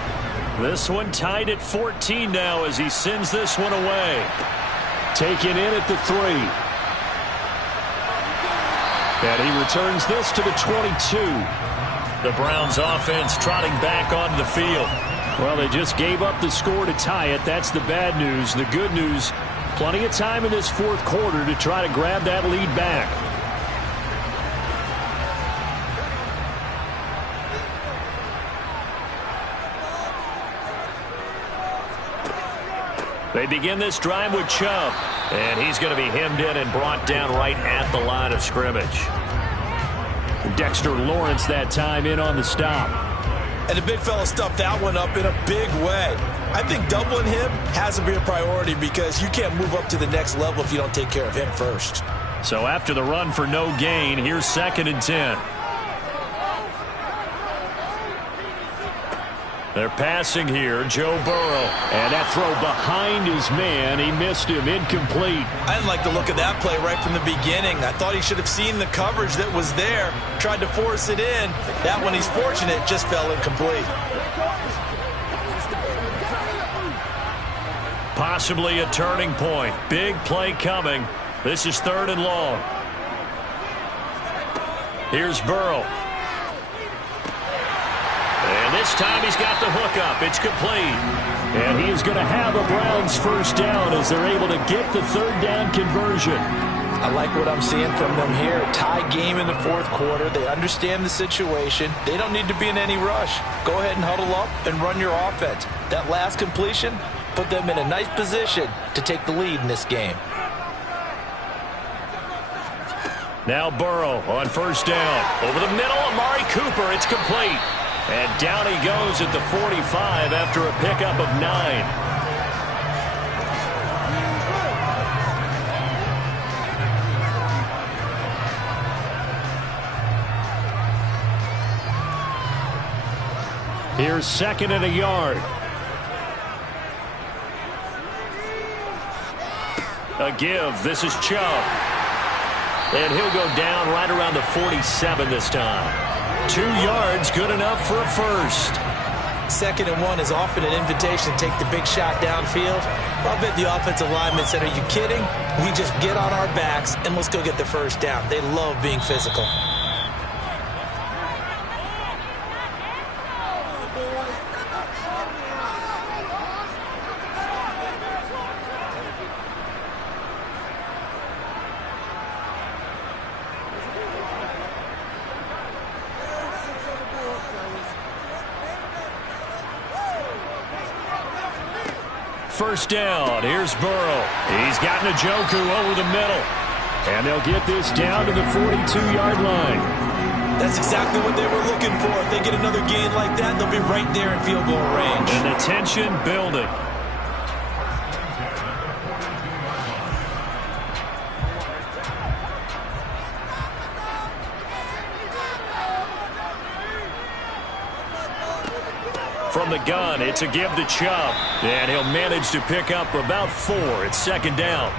This one tied at 14 now as he sends this one away. Taken in at the 3. And he returns this to the 22. The Browns offense trotting back onto the field. Well, they just gave up the score to tie it. That's the bad news. The good news, plenty of time in this 4th quarter to try to grab that lead back. They begin this drive with Chubb. And he's going to be hemmed in and brought down right at the line of scrimmage. Dexter Lawrence that time in on the stop. And the big fella stuffed that one up in a big way. I think doubling him has to be a priority because you can't move up to the next level if you don't take care of him first. So after the run for no gain, here's 2nd and 10. They're passing here, Joe Burrow. And that throw behind his man, he missed him, incomplete. I didn't like the look of that play right from the beginning. I thought he should have seen the coverage that was there, tried to force it in. That one, he's fortunate, just fell incomplete. Possibly a turning point. Big play coming. This is 3rd and long. Here's Burrow. And this time he's got the hook up. It's complete. And he is going to have a Browns first down as they're able to get the 3rd down conversion. I like what I'm seeing from them here. Tie game in the 4th quarter. They understand the situation. They don't need to be in any rush. Go ahead and huddle up and run your offense. That last completion put them in a nice position to take the lead in this game. Now Burrow on first down. Over the middle, Amari Cooper. It's complete. And down he goes at the 45 after a pickup of 9. Here's 2nd and a yard. A give. This is Chubb. And he'll go down right around the 47 this time. 2 yards, good enough for a first. 2nd and 1 is often an invitation to take the big shot downfield. I'll bet the offensive lineman said, are you kidding? We just get on our backs and let's go get the first down. They love being physical. First down. Here's Burrow. He's got Njoku over the middle. And they'll get this down to the 42-yard line. That's exactly what they were looking for. If they get another gain like that, they'll be right there in field goal range. And the tension building. From the gun, it's a give to Chubb. And he'll manage to pick up about 4. It's 2nd down.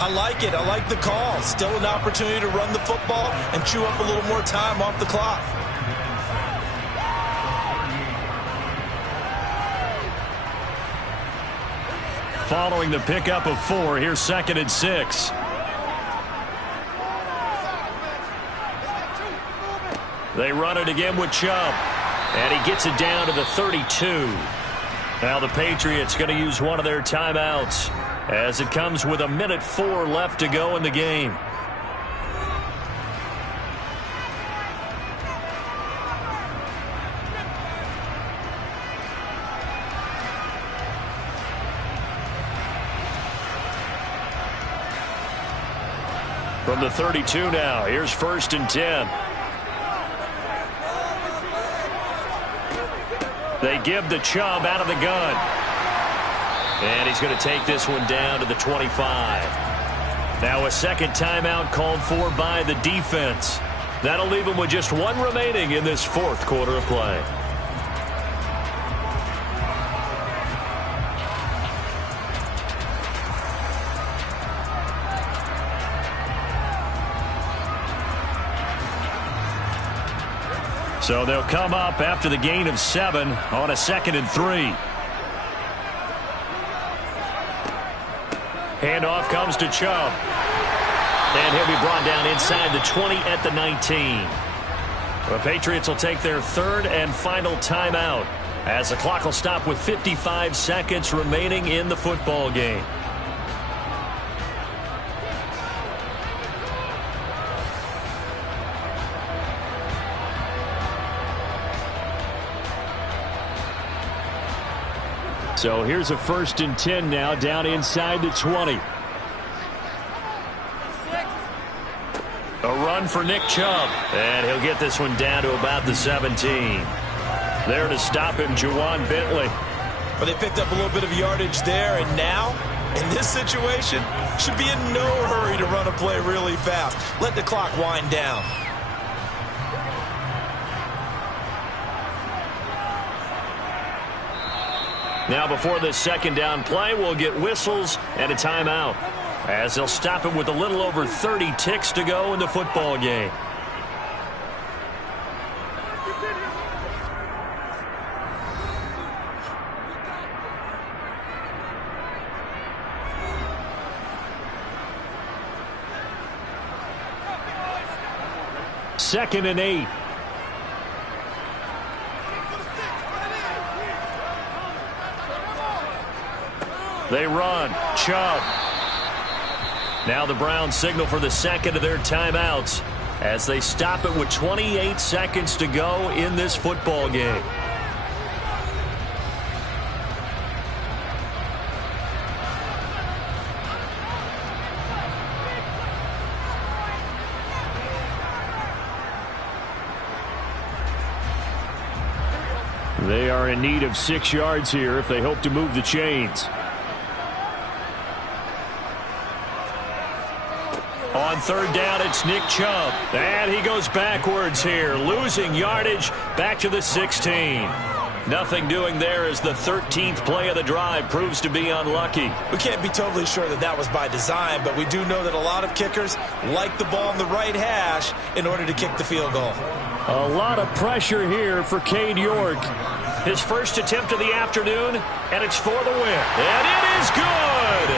I like it. I like the call. Still an opportunity to run the football and chew up a little more time off the clock. Following the pickup of 4, here's 2nd and 6. They run it again with Chubb. And he gets it down to the 32. Now the Patriots going to use one of their timeouts as it comes with 1:04 left to go in the game. From the 32 now, here's 1st and 10. They give the Chubb out of the gun. And he's going to take this one down to the 25. Now a second timeout called for by the defense. That'll leave him with just 1 remaining in this 4th quarter of play. So they'll come up after the gain of 7 on a 2nd and 3. Handoff comes to Chubb. And he'll be brought down inside the 20 at the 19. The Patriots will take their 3rd and final timeout as the clock will stop with 55 seconds remaining in the football game. So here's a 1st and 10 now down inside the 20. A run for Nick Chubb. And he'll get this one down to about the 17. There to stop him, Juwan Bentley. But they picked up a little bit of yardage there, and now, in this situation, should be in no hurry to run a play really fast. Let the clock wind down. Now before this 2nd down play, we'll get whistles and a timeout as they'll stop him with a little over 30 ticks to go in the football game. Second and 8. They run. Chubb. Now the Browns signal for the 2nd of their timeouts as they stop it with 28 seconds to go in this football game. They are in need of 6 yards here if they hope to move the chains. On 3rd down, it's Nick Chubb. And he goes backwards here, losing yardage back to the 16. Nothing doing there as the 13th play of the drive proves to be unlucky. We can't be totally sure that that was by design, but we do know that a lot of kickers like the ball in the right hash in order to kick the field goal. A lot of pressure here for Cade York. His first attempt of the afternoon, and it's for the win. And it is good!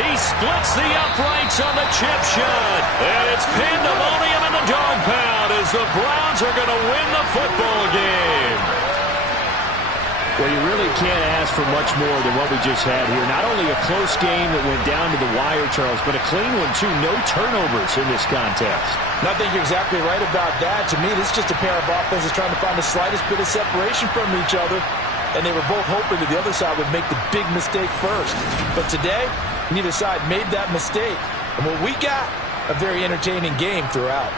He splits the uprights on the chip shot. And it's pandemonium in the dog pound as the Browns are going to win the football game. Well, you really can't ask for much more than what we just had here. Not only a close game that went down to the wire, Charles, but a clean one, too. No turnovers in this contest. And I think you're exactly right about that. To me, this is just a pair of offenses trying to find the slightest bit of separation from each other. And they were both hoping that the other side would make the big mistake first. But today, neither side made that mistake. And what we got, a very entertaining game throughout.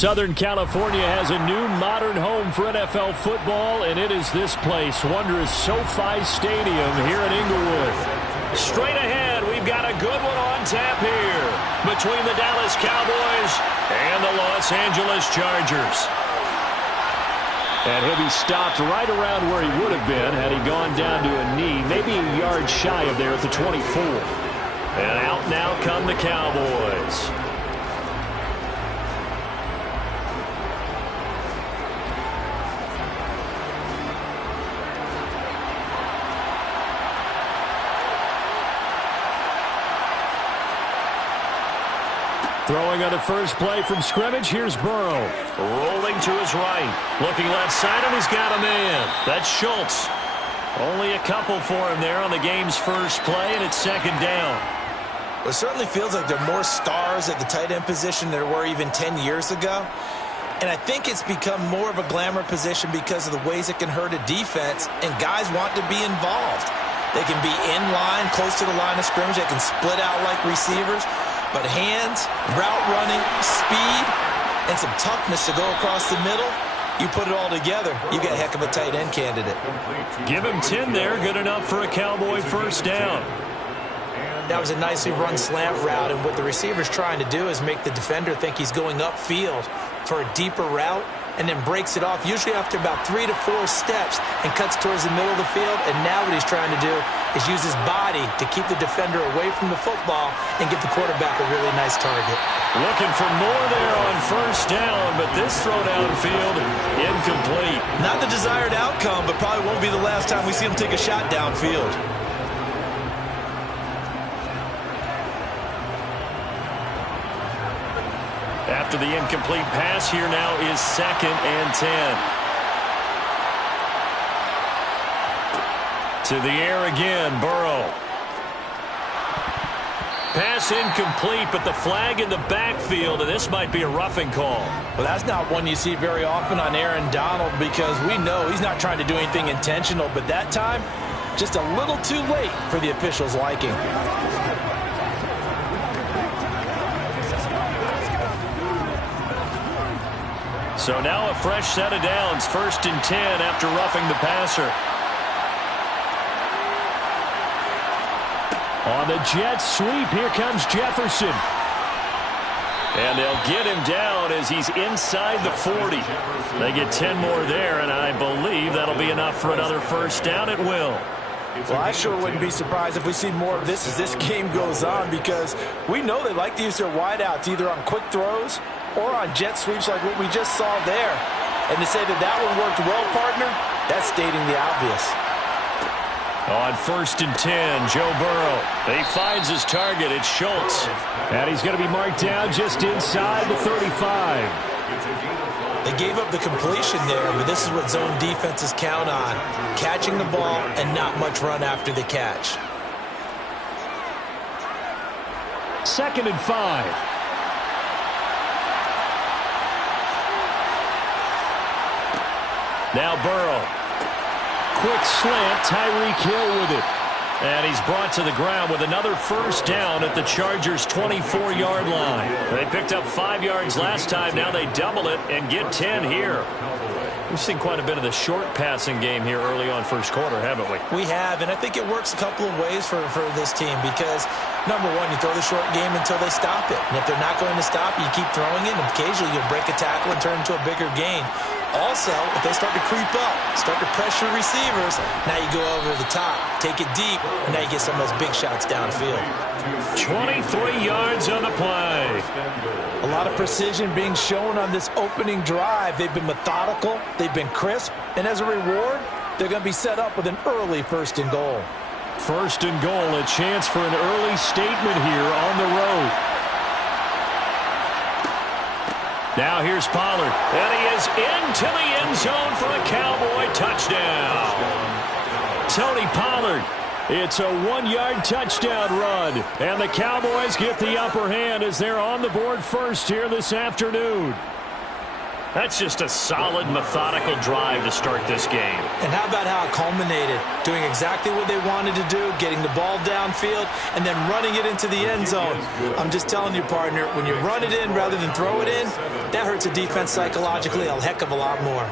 Southern California has a new modern home for NFL football, and it is this place, wondrous SoFi Stadium here in Inglewood. Straight ahead, we've got a good one on tap here between the Dallas Cowboys and the Los Angeles Chargers. And he'll be stopped right around where he would have been had he gone down to a knee, maybe a yard shy of there at the 24. And out now come the Cowboys. Throwing on the first play from scrimmage, here's Burrow. Rolling to his right. Looking left side, and he's got a man. That's Schultz. Only a couple for him there on the game's first play, and it's second down. It certainly feels like there are more stars at the tight end position than there were even 10 years ago. And I think it's become more of a glamour position because of the ways it can hurt a defense, and guys want to be involved. They can be in line, close to the line of scrimmage. They can split out like receivers. But hands, route running, speed, and some toughness to go across the middle, you put it all together, you got a heck of a tight end candidate. Give him 10 there, good enough for a Cowboy first down. That was a nicely run slant route, and what the receiver's trying to do is make the defender think he's going upfield for a deeper route, and then breaks it off, usually after about 3 to 4 steps, and cuts towards the middle of the field. And now what he's trying to do is use his body to keep the defender away from the football and give the quarterback a really nice target. Looking for more there on first down, but this throw downfield, incomplete. Not the desired outcome, but probably won't be the last time we see him take a shot downfield. After the incomplete pass, here now is 2nd and 10. To the air again, Burrow. Pass incomplete, but the flag in the backfield, and this might be a roughing call. Well, that's not one you see very often on Aaron Donald, because we know he's not trying to do anything intentional, but that time, just a little too late for the officials' liking. So now a fresh set of downs, 1st and 10 after roughing the passer. On the jet sweep, here comes Jefferson. And they'll get him down as he's inside the 40. They get 10 more there, and I believe that'll be enough for another first down. It will. Well, I sure wouldn't be surprised if we see more of this as this game goes on, because we know they like to use their wideouts either on quick throws or on jet sweeps like what we just saw there. And to say that that one worked well, partner, that's stating the obvious. On 1st and 10, Joe Burrow. He finds his target. It's Schultz. And he's going to be marked down just inside the 35. They gave up the completion there, but this is what zone defenses count on. Catching the ball and not much run after the catch. 2nd and 5. Now Burrow. Quick slant, Tyreek Hill with it. And he's brought to the ground with another first down at the Chargers' 24-yard line. They picked up 5 yards last time. Now they double it and get 10 here. We've seen quite a bit of the short passing game here early on first quarter, haven't we? We have, and I think it works a couple of ways for this team because, number one, you throw the short game until they stop it. And if they're not going to stop it, you keep throwing it, and occasionally you'll break a tackle and turn it into a bigger gain. Also, if they start to creep up, start to pressure receivers, now you go over the top, take it deep, and now you get some of those big shots downfield. 23 yards on the play. A lot of precision being shown on this opening drive. They've been methodical, they've been crisp, and as a reward, they're going to be set up with an early 1st and goal. 1st and goal, a chance for an early statement here on the road. Now here's Pollard, and he is into the end zone for a Cowboy touchdown. Tony Pollard, it's a 1-yard touchdown run, and the Cowboys get the upper hand as they're on the board first here this afternoon. That's just a solid, methodical drive to start this game. And how about how it culminated? Doing exactly what they wanted to do, getting the ball downfield, and then running it into the end zone. I'm just telling you, partner, when you run it in rather than throw it in, that hurts a defense psychologically a heck of a lot more.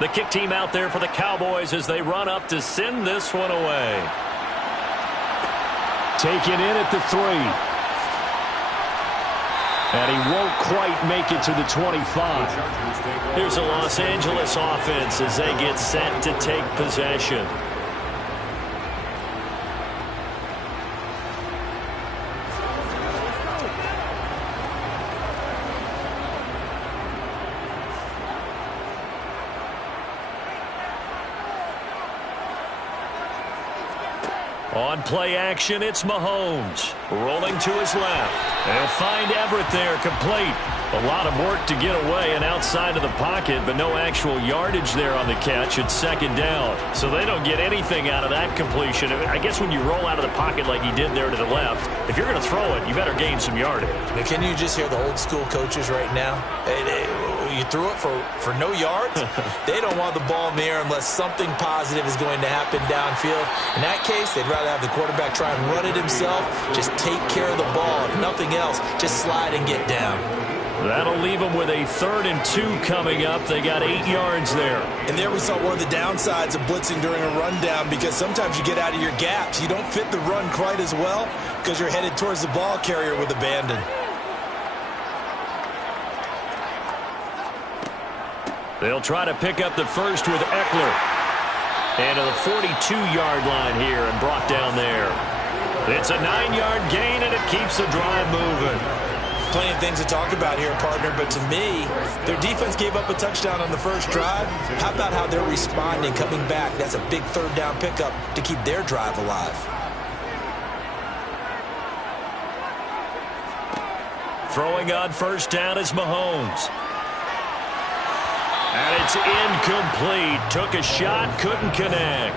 The kick team out there for the Cowboys as they run up to send this one away. Taken in at the 3. And he won't quite make it to the 25. Here's a Los Angeles offense as they get set to take possession. On play action, it's Mahomes. Rolling to his left. They'll find Everett there, complete. A lot of work to get away and outside of the pocket, but no actual yardage there on the catch. It's second down. So they don't get anything out of that completion. I guess when you roll out of the pocket like he did there to the left, if you're going to throw it, you better gain some yardage. Now, can you just hear the old school coaches right now? You threw it for no yards? They don't want the ball in the air unless something positive is going to happen downfield. In that case, they'd rather have the quarterback try and run it himself. Just take care of the ball. If nothing else, just slide and get down. That'll leave them with a 3rd and 2 coming up. They got 8 yards there. And there we saw one of the downsides of blitzing during a rundown, because sometimes you get out of your gaps. You don't fit the run quite as well because you're headed towards the ball carrier with abandon. They'll try to pick up the first with Eckler. And to the 42-yard line here and brought down there. It's a 9-yard gain, and it keeps the drive moving. Plenty of things to talk about here, partner, but to me, their defense gave up a touchdown on the first drive. How about how they're responding, coming back? That's a big 3rd down pickup to keep their drive alive. Throwing on first down is Mahomes. And it's incomplete. Took a shot, couldn't connect.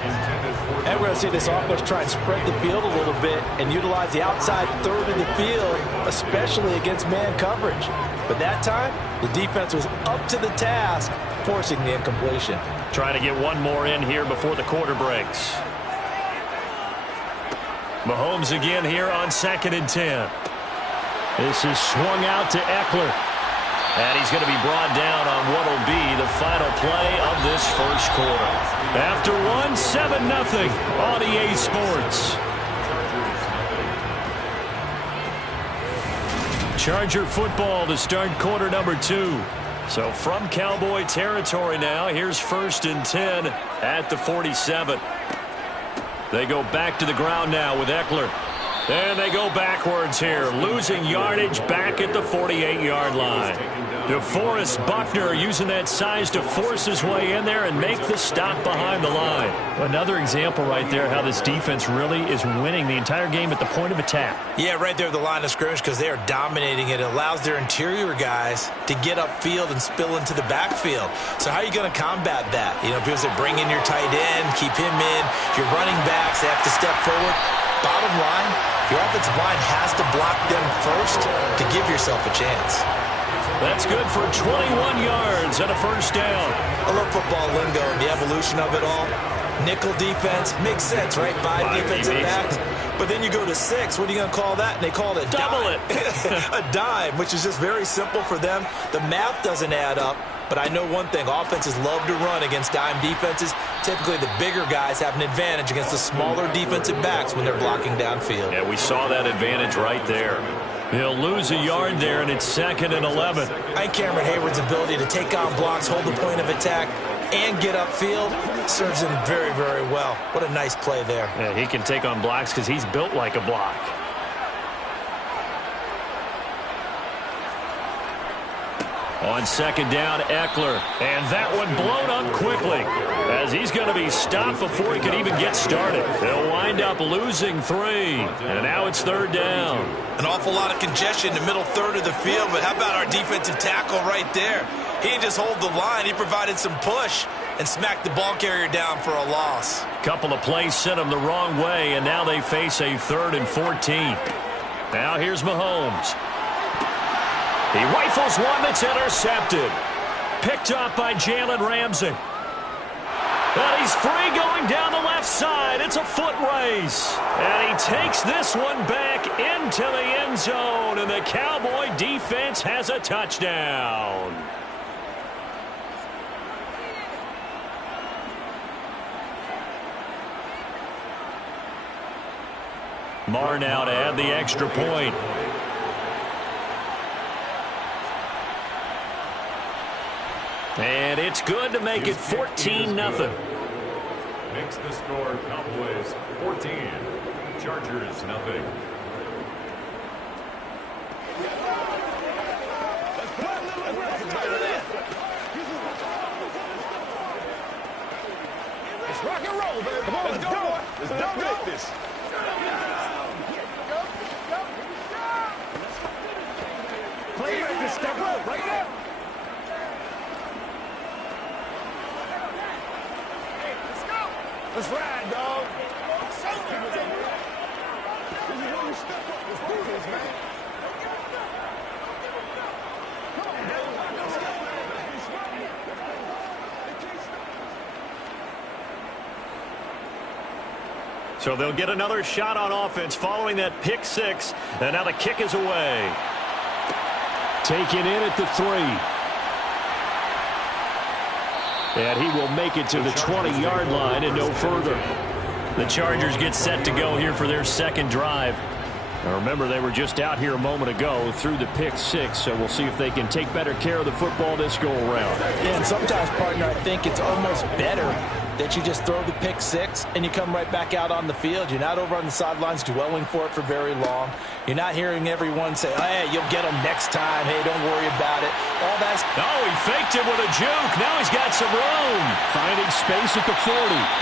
And we're going to see this offense try and spread the field a little bit and utilize the outside 3rd of the field, especially against man coverage. But that time, the defense was up to the task, forcing the incompletion. Trying to get one more in here before the quarter breaks. Mahomes again here on 2nd and 10. This is swung out to Eckler. And he's going to be brought down on what will be the final play of this first quarter. After one, 7-0 on EA Sports. Charger football to start quarter number 2. So from Cowboy territory now, here's 1st and 10 at the 47. They go back to the ground now with Eckler. And they go backwards here, losing yardage back at the 48-yard line. DeForest Buckner using that size to force his way in there and make the stop behind the line. Another example right there how this defense really is winning the entire game at the point of attack. Yeah, right there at the line of scrimmage, because they are dominating it. It allows their interior guys to get upfield and spill into the backfield. So how are you going to combat that? You know, because they bring in your tight end, keep him in. Your running backs, they have to step forward. Bottom line, your offensive line has to block them first to give yourself a chance. That's good for 21 yards and a first down. I love football lingo and the evolution of it all. Nickel defense makes sense, right? 5 defensive backs. But then you go to 6. What are you going to call that? And they call it a double dime. A dime, which is just very simple for them. The math doesn't add up. But I know one thing, offenses love to run against dime defenses. Typically, the bigger guys have an advantage against the smaller defensive backs when they're blocking downfield. Yeah, we saw that advantage right there. He'll lose a yard there, and it's 2nd and 11. I think Cameron Hayward's ability to take on blocks, hold the point of attack, and get upfield serves him very, very well. What a nice play there. Yeah, he can take on blocks because he's built like a block. On second down, Eckler. And that one blown up quickly as he's going to be stopped before he could even get started. They'll wind up losing 3. And now it's third down. An awful lot of congestion in the middle third of the field, but how about our defensive tackle right there? He didn't just hold the line. He provided some push and smacked the ball carrier down for a loss. Couple of plays sent them the wrong way, and now they face a 3rd and 14. Now here's Mahomes. He rifles one that's intercepted. Picked up by Jalen Ramsey. And he's free going down the left side. It's a foot race. And he takes this one back into the end zone. And the Cowboy defense has a touchdown. Marr now to add the extra point. And it's good to make it 14-0. Makes the score Cowboys 14, Chargers nothing. It's rock and roll, baby. Come on, let's go. Let's dominate this. Play right this step up right now. Let's ride, dog. This is where we step up. Let's do this, man. Come on, man. Let's go. So they'll get another shot on offense following that pick 6. And now the kick is away. Taken in at the 3. And he will make it to the 20-yard line and no further. The Chargers get set to go here for their second drive. Now remember, they were just out here a moment ago through the pick 6, so we'll see if they can take better care of the football this go-around. Yeah, and sometimes, partner, I think it's almost better that you just throw the pick 6 and you come right back out on the field. You're not over on the sidelines dwelling for it for very long. You're not hearing everyone say, oh, hey, you'll get them next time. Hey, don't worry about it. All that's... Oh, he faked it with a juke. Now he's got some room. Finding space at the 40.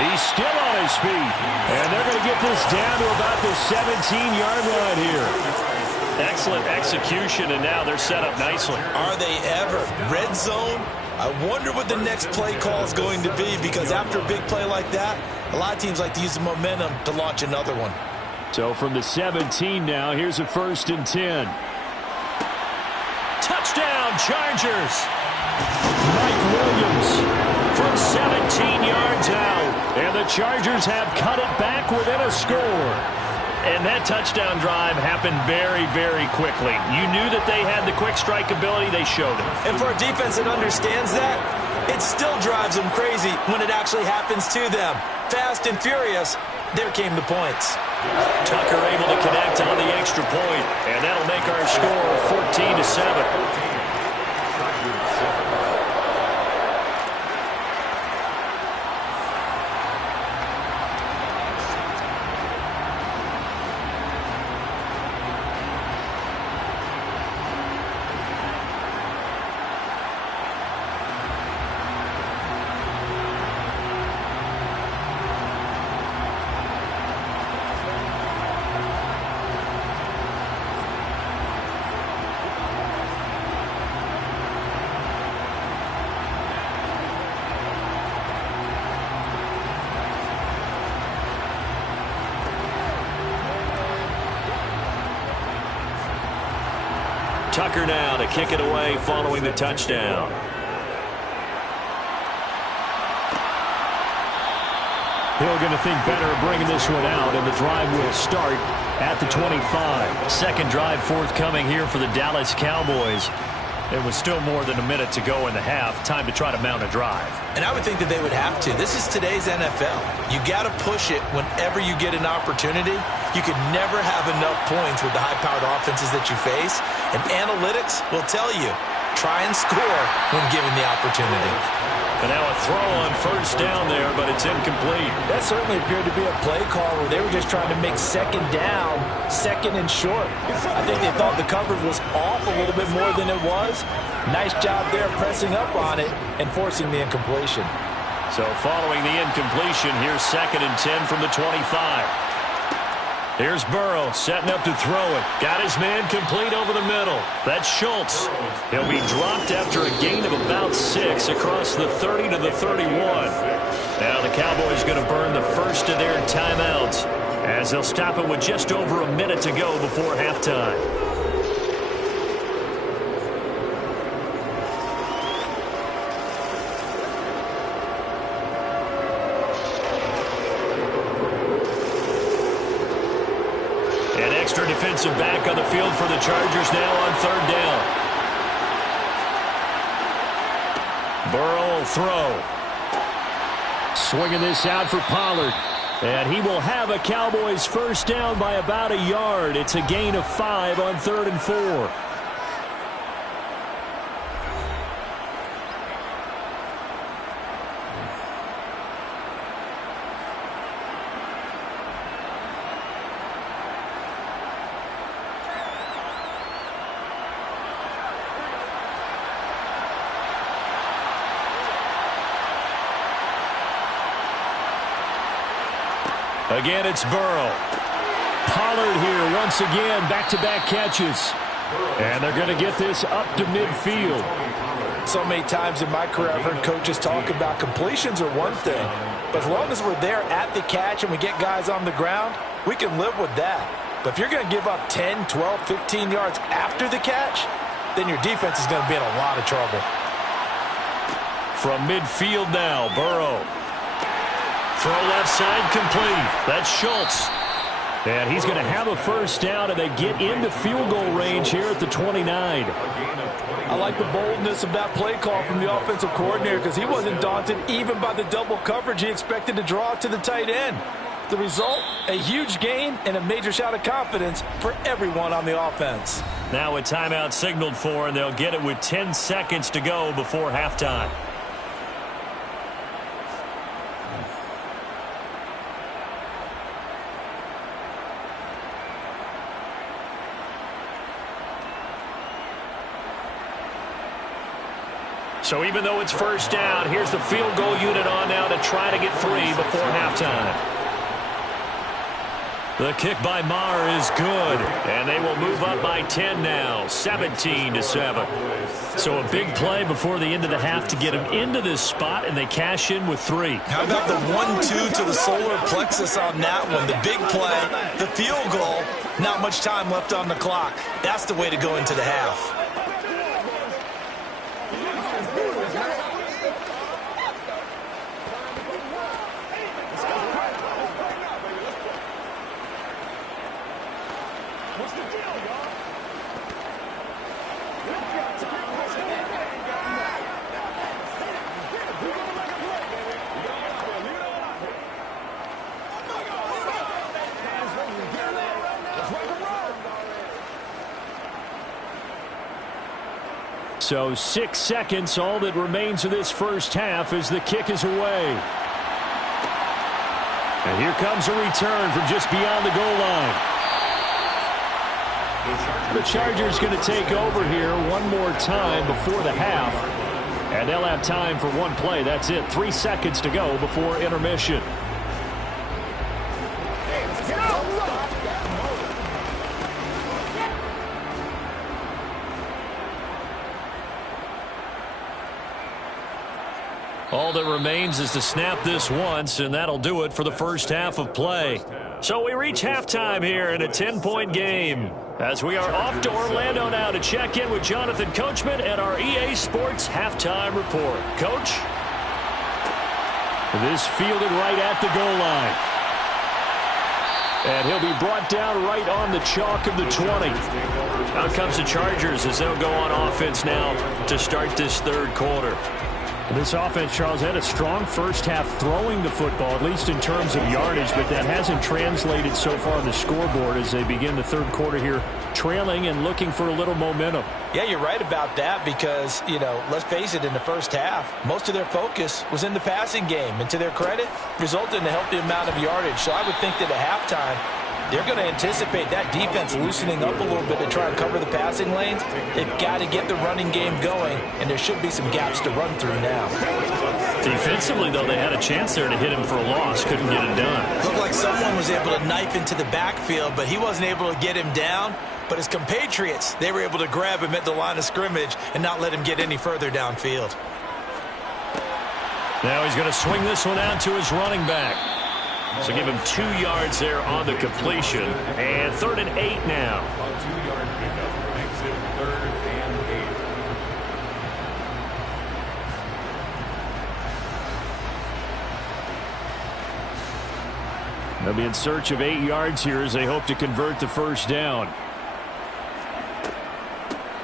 He's still on his feet. And they're going to get this down to about the 17-yard line here. Excellent execution, and now they're set up nicely. Are they ever? Red zone? I wonder what the next play call is going to be, because after a big play like that, a lot of teams like to use the momentum to launch another one. So from the 17 now, here's a 1st and 10. Touchdown, Chargers. Mike Williams from 17 yards out. And the Chargers have cut it back within a score. And that touchdown drive happened very, very quickly. You knew that they had the quick strike ability. They showed it. And for a defense that understands that, it still drives them crazy when it actually happens to them. Fast and furious, there came the points. Tucker able to connect on the extra point. And that'll make our score 14-7. Tucker now to kick it away following the touchdown. Hill going to think better of bringing this one out, and the drive will start at the 25. Second drive forthcoming here for the Dallas Cowboys. It was still more than a minute to go in the half. Time to try to mount a drive. And I would think that they would have to. This is today's NFL. You got to push it whenever you get an opportunity. You could never have enough points with the high-powered offenses that you face. And analytics will tell you, try and score when given the opportunity. And now a throw on first down there, but it's incomplete. That certainly appeared to be a play call where they were just trying to make second down, second and short. I think they thought the coverage was off a little bit more than it was. Nice job there pressing up on it and forcing the incompletion. So following the incompletion, here's 2nd and 10 from the 25. Here's Burrow setting up to throw it. Got his man complete over the middle. That's Schultz. He'll be dropped after a gain of about 6 across the 30 to the 31. Now the Cowboys going to burn the first of their timeouts as they'll stop it with just over a minute to go before halftime. Extra defensive back on the field for the Chargers now on 3rd down. Burrow will throw. Swinging this out for Pollard. And he will have a Cowboys first down by about a yard. It's a gain of 5 on 3rd and 4. Again, it's Burrow. Pollard here once again, back-to-back catches. And they're going to get this up to midfield. So many times in my career I've heard coaches talk about completions are one thing. But as long as we're there at the catch and we get guys on the ground, we can live with that. But if you're going to give up 10, 12, 15 yards after the catch, then your defense is going to be in a lot of trouble. From midfield now, Burrow. Throw left side complete. That's Schultz. And he's going to have a first down, and they get into field goal range here at the 29. I like the boldness of that play call from the offensive coordinator because he wasn't daunted even by the double coverage he expected to draw to the tight end. The result, a huge gain and a major shot of confidence for everyone on the offense. Now a timeout signaled for, and they'll get it with 10 seconds to go before halftime. So even though it's first down, here's the field goal unit on now to try to get 3 before halftime. The kick by Maher is good, and they will move up by 10 now, 17-7. So a big play before the end of the half to get them into this spot, and they cash in with 3. How about the 1-2 to the solar plexus on that one? The big play, the field goal, not much time left on the clock. That's the way to go into the half. So 6 seconds, all that remains of this first half as the kick is away. And here comes a return from just beyond the goal line. The Chargers going to take over here one more time before the half. And they'll have time for one play. That's it. 3 seconds to go before intermission. All that remains is to snap this once, and that'll do it for the first half of play. So we reach halftime here in a 10-point game as we are off to Orlando now to check in with Jonathan Coachman and our EA Sports halftime report. Coach? This fielded right at the goal line. And he'll be brought down right on the chalk of the 20. Out comes the Chargers as they'll go on offense now to start this third quarter. This offense, Charles, had a strong first half throwing the football, at least in terms of yardage, but that hasn't translated so far on the scoreboard as they begin the third quarter here, trailing and looking for a little momentum. Yeah, you're right about that because, let's face it, in the first half, most of their focus was in the passing game. And to their credit, resulted in a healthy amount of yardage. So I would think that at halftime, they're going to anticipate that defense loosening up a little bit to try and cover the passing lanes. They've got to get the running game going, and there should be some gaps to run through now. Defensively, though, they had a chance there to hit him for a loss. Couldn't get it done. Looked like someone was able to knife into the backfield, but he wasn't able to get him down. But his compatriots, they were able to grab him at the line of scrimmage and not let him get any further downfield. Now he's going to swing this one out to his running back. So give him 2 yards there on the completion. And 3rd and 8 now. A 2-yard pickup makes it 3rd and 8. They'll be in search of 8 yards here as they hope to convert the first down.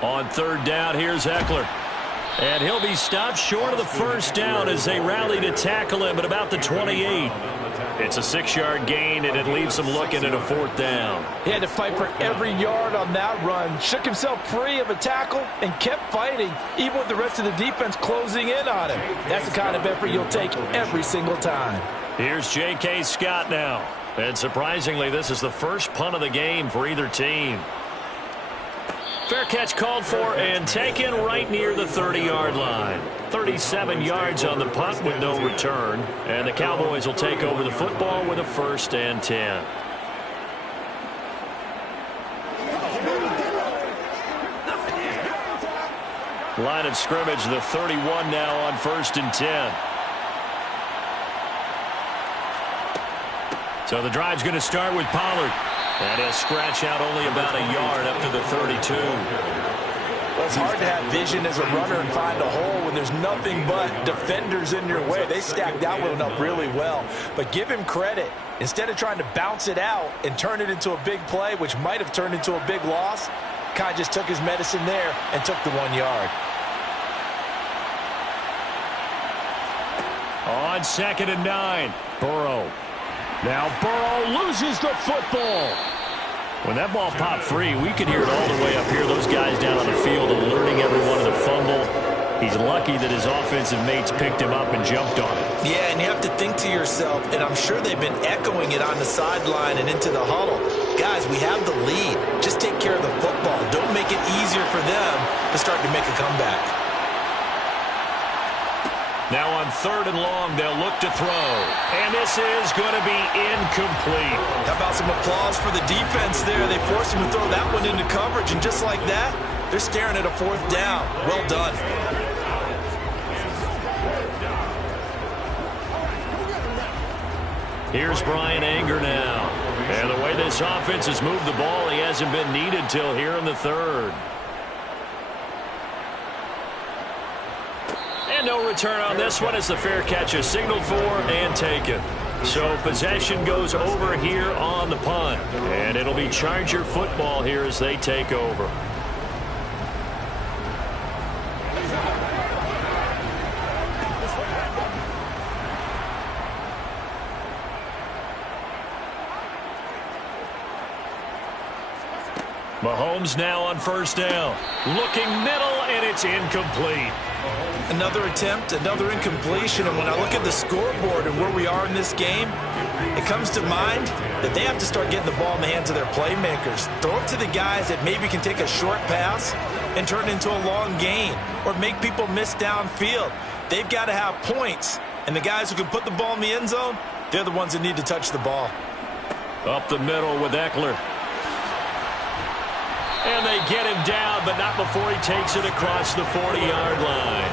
On 3rd down, here's Ekeler. And he'll be stopped short of the first down as they rally to tackle him at about the 28. It's a 6-yard gain, and it leaves him looking at a 4th down. He had to fight for every yard on that run, shook himself free of a tackle, and kept fighting, even with the rest of the defense closing in on him. That's the kind of effort you'll take every single time. Here's J.K. Scott now. And surprisingly, this is the first punt of the game for either team. Fair catch called for and taken right near the 30-yard line. 37 yards on the punt with no return. And the Cowboys will take over the football with a 1st and 10. Line of scrimmage, the 31 now on 1st and 10. So the drive's going to start with Pollard. And he'll scratch out only about a yard up to the 32. Well, it's hard to have vision as a runner and find a hole when there's nothing but defenders in your way. They stacked that one up really well. But give him credit. Instead of trying to bounce it out and turn it into a big play, which might have turned into a big loss, Kai just took his medicine there and took the 1 yard. On 2nd and 9, Burrow. Now Burrow loses the football. When that ball popped free, we could hear it all the way up here. Those guys down on the field alerting everyone of the fumble. He's lucky that his offensive mates picked him up and jumped on it. Yeah, and you have to think to yourself, and I'm sure they've been echoing it on the sideline and into the huddle. Guys, we have the lead. Just take care of the football. Don't make it easier for them to start to make a comeback. Now on 3rd and long, they'll look to throw. And this is going to be incomplete. How about some applause for the defense there? They forced him to throw that one into coverage, and just like that, they're staring at a 4th down. Well done. Here's Brian Anger now. And the way this offense has moved the ball, he hasn't been needed till here in the 3rd. And no return on this one as the fair catch is signaled for and taken. So possession goes over here on the punt. And it'll be Charger football here as they take over. Mahomes now on 1st down. Looking middle, and it's incomplete. Another attempt, another incompletion, and when I look at the scoreboard and where we are in this game, it comes to mind that they have to start getting the ball in the hands of their playmakers. Throw it to the guys that maybe can take a short pass and turn it into a long gain or make people miss downfield. They've got to have points, and the guys who can put the ball in the end zone, they're the ones that need to touch the ball. Up the middle with Ekeler. And they get him down, but not before he takes it across the 40-yard line.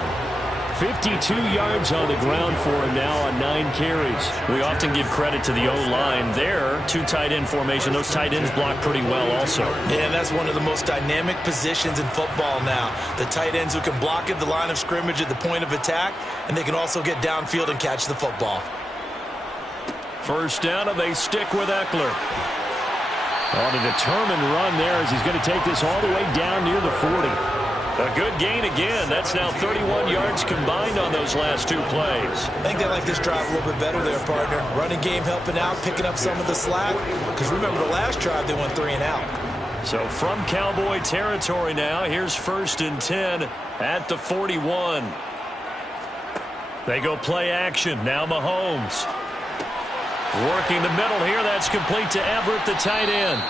52 yards on the ground for him now on 9 carries. We often give credit to the O-line there. 2 tight end formation. Those tight ends block pretty well also. Yeah, and that's one of the most dynamic positions in football now. The tight ends who can block at the line of scrimmage at the point of attack, and they can also get downfield and catch the football. 1st down, and they stick with Ekeler. On a determined run there as he's going to take this all the way down near the 40. A good gain again. That's now 31 yards combined on those last 2 plays. I think they like this drive a little bit better there, partner. Running game helping out, picking up some of the slack. Because remember, the last drive, they went 3 and out. So from Cowboy territory now, here's 1st and 10 at the 41. They go play action. Now Mahomes. Working the middle here. That's complete to Everett, the tight end.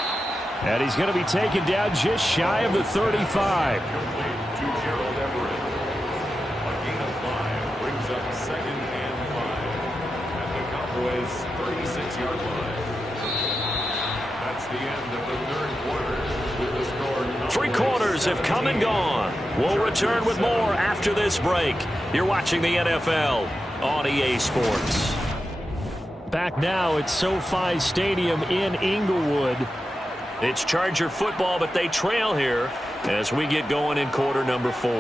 And he's going to be taken down just shy of the 35. To Gerald Everett. A gain of 5 brings up 2nd and 5 at the Cowboys' 36-yard line. That's the end of the 3rd quarter with the score. 3 quarters have come and gone. We'll return with more after this break. You're watching the NFL on EA Sports. Back now at SoFi Stadium in Inglewood. It's Charger football, but they trail here as we get going in quarter number 4.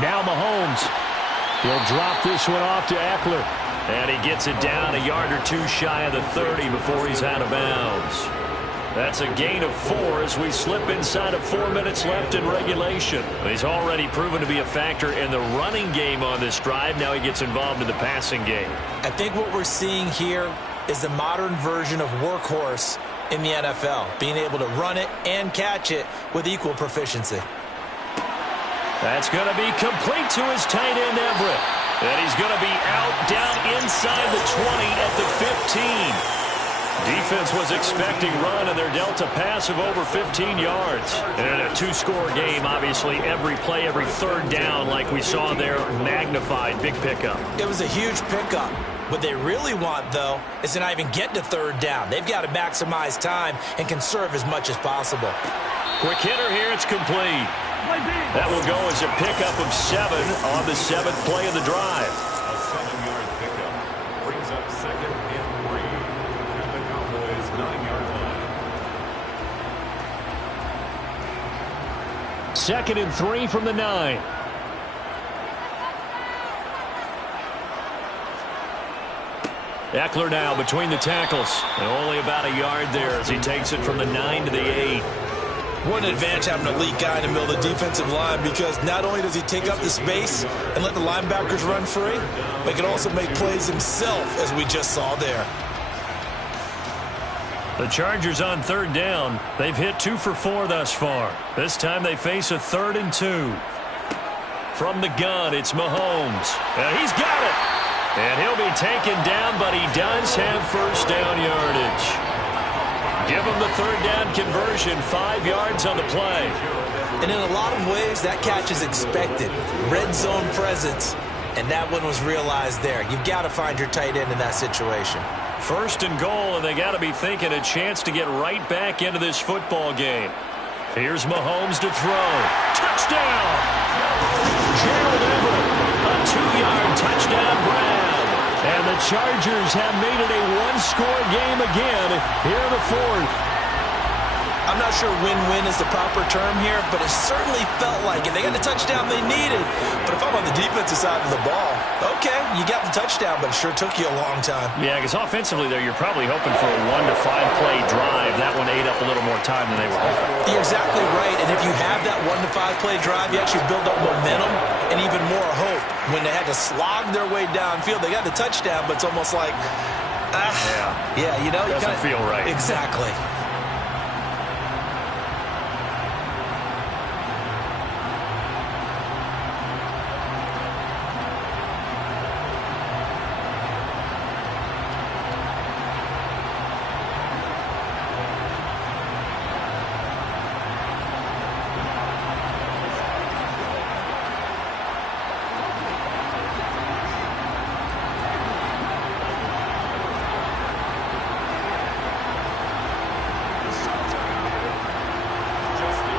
Now Mahomes. He'll drop this one off to Eckler. And he gets it down a yard or 2 shy of the 30 before he's out of bounds. That's a gain of 4 as we slip inside of 4 minutes left in regulation. He's already proven to be a factor in the running game on this drive. Now he gets involved in the passing game. I think what we're seeing here is the modern version of workhorse in the NFL, being able to run it and catch it with equal proficiency. That's going to be complete to his tight end, Everett. And he's going to be out down inside the 20 at the 15. Defense was expecting run, and they're dealt a pass of over 15 yards. And in a 2-score game, obviously, every play, every 3rd down, like we saw there, magnified. Big pickup. It was a huge pickup. What they really want, though, is to not even get to 3rd down. They've got to maximize time and conserve as much as possible. Quick hitter here. It's complete. That will go as a pickup of 7 on the 7th play of the drive. A 7-yard pickup brings up 2nd and 3 at the Cowboys' 9-yard line. 2nd and 3 from the 9. Eckler now between the tackles. And only about a yard there as he takes it from the 9 to the 8. What an advantage having an elite guy in the middle of the defensive line, because not only does he take up the space and let the linebackers run free, but he can also make plays himself, as we just saw there. The Chargers on 3rd down. They've hit 2 for 4 thus far. This time they face a 3rd and 2. From the gun, it's Mahomes. And he's got it. And he'll be taken down, but he does have 1st down yardage. Give him the 3rd down conversion, 5 yards on the play. And in a lot of ways, that catch is expected. Red zone presence. And that one was realized there. You've got to find your tight end in that situation. 1st and goal, and they got to be thinking a chance to get right back into this football game. Here's Mahomes to throw. Touchdown! Gerald Everett, a 2-yard touchdown grab. And the Chargers have made it a 1-score game again here in the 4th. I'm not sure win-win is the proper term here, but it certainly felt like it. They got the touchdown they needed. But if I'm on the defensive side of the ball, okay, you got the touchdown, but it sure took you a long time. Yeah, because offensively there, you're probably hoping for a 1 to 5 play drive. That one ate up a little more time than they were hoping. You're exactly right, and if you have that 1 to 5 play drive, you actually build up momentum and even more hope. When they had to slog their way downfield, they got the touchdown, but it's almost like, yeah, you know. Doesn't feel right. Exactly.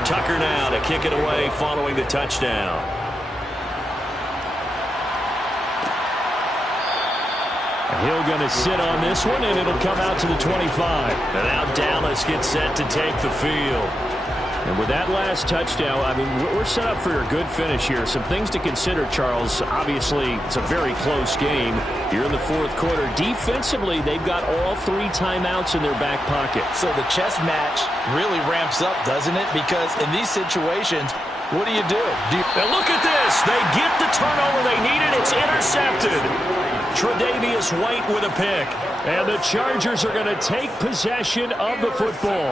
Tucker now to kick it away following the touchdown. Hill going to sit on this one, and it'll come out to the 25. And now Dallas gets set to take the field. And with that last touchdown, I mean, we're set up for a good finish here. Some things to consider, Charles. Obviously, it's a very close game. You're in the 4th quarter. Defensively, they've got all 3 timeouts in their back pocket. So the chess match really ramps up, doesn't it? Because in these situations, What do you do? And look at this. They get the turnover they needed. It's intercepted. Tre'Davious White with a pick. And the Chargers are going to take possession of the football.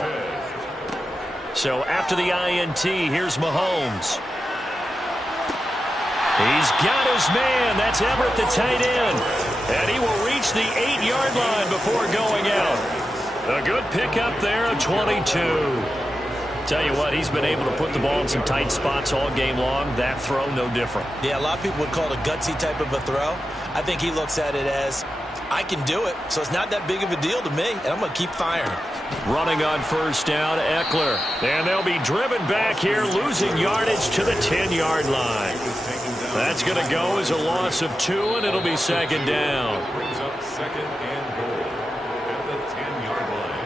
So after the INT, here's Mahomes. He's got his man. That's Everett, the tight end. And he will reach the 8-yard line before going out. A good pickup there of 22. Tell you what, he's been able to put the ball in some tight spots all game long. That throw, no different. Yeah, a lot of people would call it a gutsy type of a throw. I think he looks at it as, I can do it, so it's not that big of a deal to me, and I'm going to keep firing. Running on first down, Eckler. And they'll be driven back here, losing yardage to the 10-yard line. That's going to go as a loss of 2, and it'll be second down. Brings up second and goal at the 10-yard line.